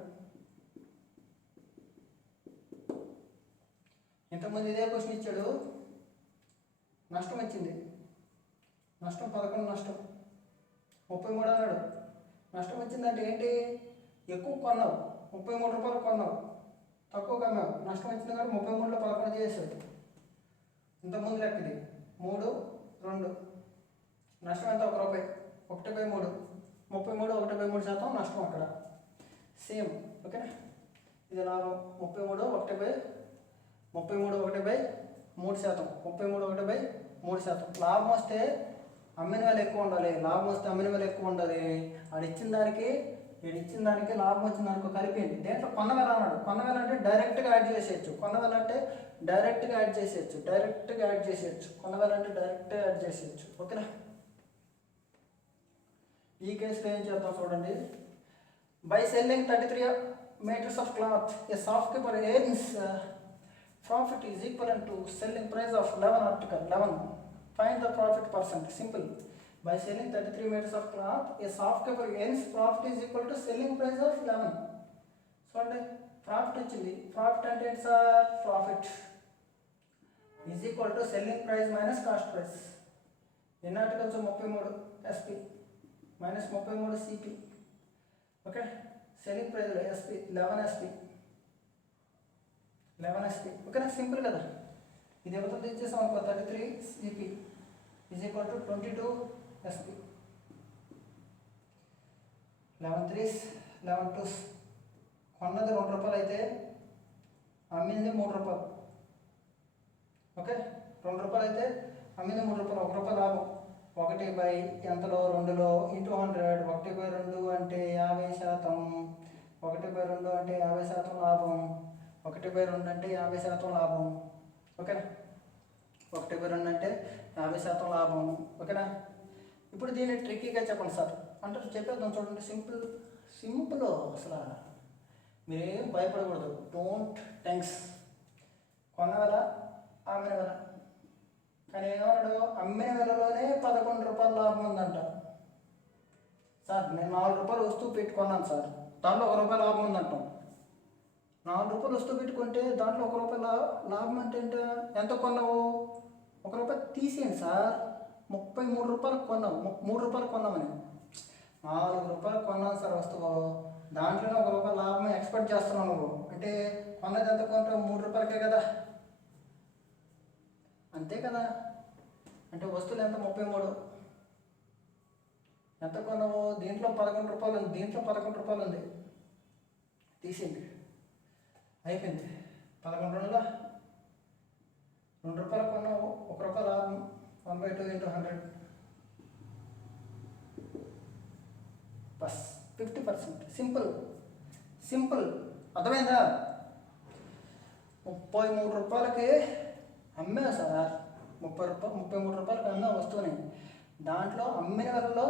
ఇంతకుముందు ఇదే క్వశ్చన్ ఇచ్చాడు, నష్టం వచ్చింది. నష్టం 11, నష్టం 33 అన్నాడు. నష్టం వచ్చిందంటే ఏంటి, ఎక్కువ కొన్నావు, 33 రూపాయలు కొన్నావు, తక్కువ కమ్మావు. నష్టం వచ్చింది కాబట్టి 33లో 11 చేసాడు. ఇంతకుముందు లెక్క ఇది 3 2. నష్టం ఎంత, 1 రూపాయి, 1/3. 33 1/3% నష్టం అక్కడ సేమ్. ఓకేనా, ఇది లాభం 33 1/3%. 33 1/3%. లాభం వస్తే అమ్మిన వేల ఎక్కువ ఉండాలి. అది ఇచ్చిన దానికి లాభం వచ్చిన దానికి కలిపింది. దేంట్లో కొన్న వేల అన్నాడు. కొన్న వేల అంటే డైరెక్ట్గా యాడ్ చేసేయచ్చు. కొన్న వేల అంటే డైరెక్ట్గా యాడ్ చేసేయచ్చు. కొన్న వేల అంటే డైరెక్ట్గా యాడ్ చేసేయచ్చు. ఓకేనా, ఈ కేసులో ఏం చేద్దాం చూడండి. By selling 33 meters of cloth, a shopkeeper earns profit is equivalent to selling price of 11 article. 11. Find the profit percent. Simple. By selling 33 meters of cloth, a shopkeeper earns profit is equal to selling price of 11. So అంటే ప్రాఫిట్ వచ్చింది. ప్రాఫిట్ అంటే ఏంటి sir, profit is equal to selling price minus cost price. ఎన్ని articles, 33 SP minus 33 CP. Okay, selling ప్రైస్లో ఎస్పీ 11 ఎస్పీ. ఓకేనా, సింపుల్ కదా. ఇది ఎవరితో తెచ్చేసాం అనుకో, 33 CP is equal to 22 SP. 11 3s 11 2s. కొన్నది 2 రూపాయలు అయితే అమ్మింది 3 రూపాయలు. ఓకే, 2 రూపాయలు అయితే అమ్మింది 3 రూపాయలు. 1 రూపాయి లాభం. 1/, ఎంతలో, 2లో ఇంటూ 100. 1/2 అంటే 50%. 1/2 అంటే 50% లాభం. 1/2 అంటే 50% లాభం. ఓకేనా, 1/2 అంటే 50% లాభం. ఓకేనా, ఇప్పుడు దీన్ని ట్రిక్కీగా చెప్పండి సార్ అంటే చెప్పేద్దాం చూడండి. సింపుల్ అసలు మీరేం భయపడకూడదు. Don't thanks. కొన్న వేల అమ్మిన వేల. కానీ ఏమన్నాడు, అమ్మిన వేలలోనే 11 రూపాయల లాభం ఉందంట. సార్ నేను 4 రూపాయలు వస్తువు పెట్టుకున్నాను సార్, దాంట్లో 1 రూపాయి లాభం ఉందంటాం. 4 రూపాయలు వస్తువు పెట్టుకుంటే దాంట్లో 1 రూపాయి లాభం అంటే ఎంత కొన్నావు, 1 రూపాయి తీసేయండి సార్. 33 రూపాయలకు కొన్నావు. 3 రూపాయలకు కొన్నామని 4 రూపాయలకు కొన్నాను సార్ వస్తువు. దాంట్లోనే 1 రూపాయి లాభం ఎక్స్పెక్ట్ చేస్తున్నావు నువ్వు. అంటే కొన్నది ఎంత కొంటావు, 3 రూపాయలకే కదా. అంతే కదా. అంటే వస్తువులు ఎంత 33, ఎంత కొన్నావు? దీంట్లో 11 రూపాయలు ఉంది, దీంట్లో 11 రూపాయలు ఉంది, తీసేయండి, అయిపోయింది. 11 2 రూపాయలు కొన్నావు, 1 రూపాయలు లాభం. 1/2 × 100 బస్ 50%. సింపుల్ అర్థమైందా? 33 రూపాయలకి అమ్మా సార్, 33 రూపాయలకి అమ్మే వస్తువుని దాంట్లో అమ్మిన వెలలో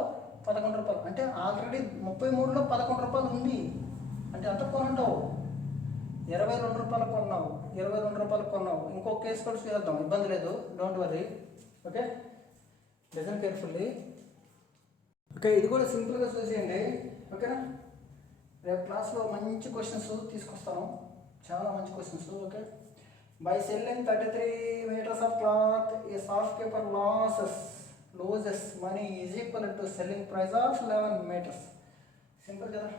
11 రూపాయలు, అంటే ఆల్రెడీ 33లో 11 రూపాయలు ఉంది. అంటే ఎంత కొనుంటావు? 22 రూపాయలు కొన్నావు, 22 రూపాయలు కొన్నావు. ఇంకో కేసు కూడా చేద్దాం, ఇబ్బంది లేదు, don't worry. Okay, listen carefully. Okay, ఇది కూడా సింపుల్గా చూసేయండి. ఓకేనా? రేపు క్లాస్లో మంచి క్వశ్చన్స్ తీసుకొస్తాను, చాలా మంచి questions. Okay, by selling 33 meters of cloth, a shopkeeper loses money is equal to selling price of 11 meters. Simple కదా.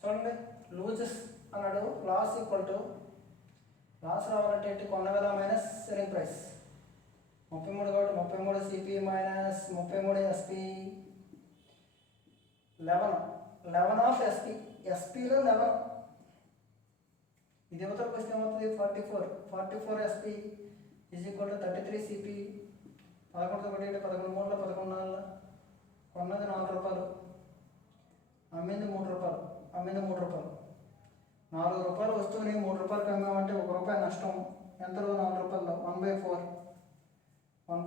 చూడండి, లూజెస్ అన్నాడు, లాస్ ఈక్వల్ టు, లాస్ రావాలంటే ఏంటి? కొన్న వేల మైనస్ సెల్లింగ్ ప్రైస్. 33 కాబట్టి 33 CP minus 33 SP, 11 of SP, ఎస్పిలో 11. ఇది యువతలకు వస్తే ఏమవుతుంది? 44 SP is equal to 33 CP. 11 ఒకటి 11 3 11 4. కొన్నది 4 రూపాయలు, అమ్మింది 3 రూపాయలు, 4 రూపాయలు వస్తువుని 3 రూపాయలకి అమ్మామంటే 1 రూపాయి నష్టం. ఎంతలో? 4 రూపాయల్లో 1/4 × 100,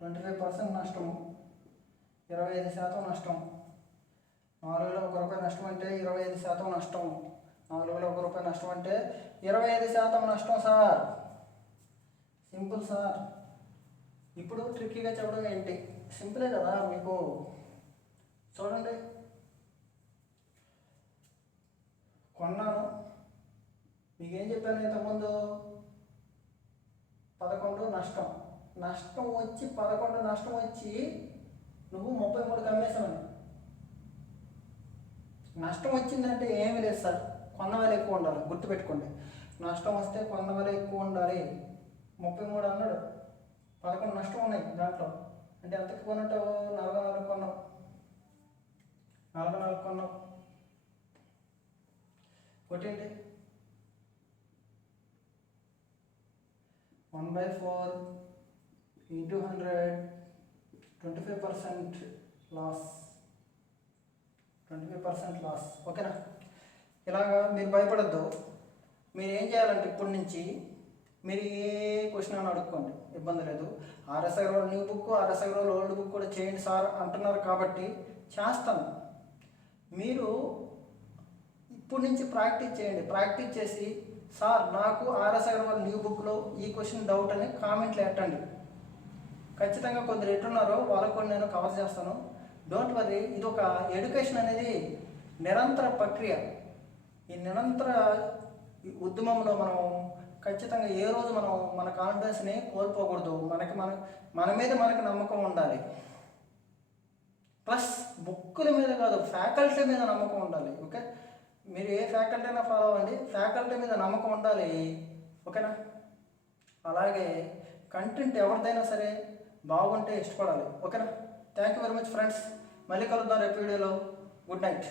25% నష్టము, 25% నష్టం. 4లో 1 రూపాయి నష్టం అంటే 25% నష్టం. 4లో 1 రూపాయి నష్టం అంటే 25% నష్టం సార్. Simple sir. ఇప్పుడు ట్రిక్కీగా చెప్పడం ఏంటి? సింపులే కదా మీకు. చూడండి, కొన్నాను, మీకేం చెప్పాను ఇంతకుముందు? 11 నష్టం వచ్చి 11 నష్టం వచ్చి నువ్వు 33కి అమ్మేసావని. నష్టం వచ్చిందంటే ఏమీ లేదు సార్, కొన్న వేల ఎక్కువ ఉండాలి, గుర్తుపెట్టుకోండి. నష్టం వస్తే కొన్న వేల ఎక్కువ ఉండాలి. 33 అన్నాడు, 11 నష్టం ఉన్నాయి దాంట్లో. అంటే ఎంతకి కొన్నట్టావు? 44 కొన్నావు, 44 కొన్నావు. కొట్టేంటి? 1/4 × 100, 25% లాస్. ఓకేనా? ఇలాగా మీరు భయపడద్దు. మీరు ఏం చేయాలంటే ఇప్పటి నుంచి మీరు ఏ క్వశ్చన్ అని అడుక్కోండి, ఇబ్బంది లేదు. RS Agarwal new book, RS Agarwal old book కూడా చేయండి సార్ అంటున్నారు కాబట్టి చేస్తాను. మీరు ఇప్పటి నుంచి ప్రాక్టీస్ చేయండి. ప్రాక్టీస్ చేసి సార్ నాకు ఆర్ఎస్ అగర్వాల్ న్యూ బుక్లో ఈ క్వశ్చన్ డౌట్ అని కామెంట్లు పెట్టండి. ఖచ్చితంగా కొందరు ఎట్టున్నారో వాళ్ళకు కూడా నేను కవర్ చేస్తాను. Don't worry. ఇది ఒక ఎడ్యుకేషన్ అనేది నిరంతర ప్రక్రియ. ఈ నిరంతర ఉద్యమంలో మనం ఖచ్చితంగా ఏ రోజు మనం మన కాన్ఫిడెన్స్ని కోల్పోకూడదు. మన మీద మనకు నమ్మకం ఉండాలి. ప్లస్ బుక్కుల మీద కాదు, ఫ్యాకల్టీ మీద నమ్మకం ఉండాలి. ఓకే, మీరు ఏ ఫ్యాకల్టీ అయినా ఫాలో అవ్వండి, ఫ్యాకల్టీ మీద నమ్మకం ఉండాలి. ఓకేనా? అలాగే కంటెంట్ ఎవరిదైనా సరే బాగుంటే ఇష్టపడాలి. ఓకేనా? Thank you very much friends. మళ్ళీ కలుద్దాం రేపు వీడియోలో. Good night.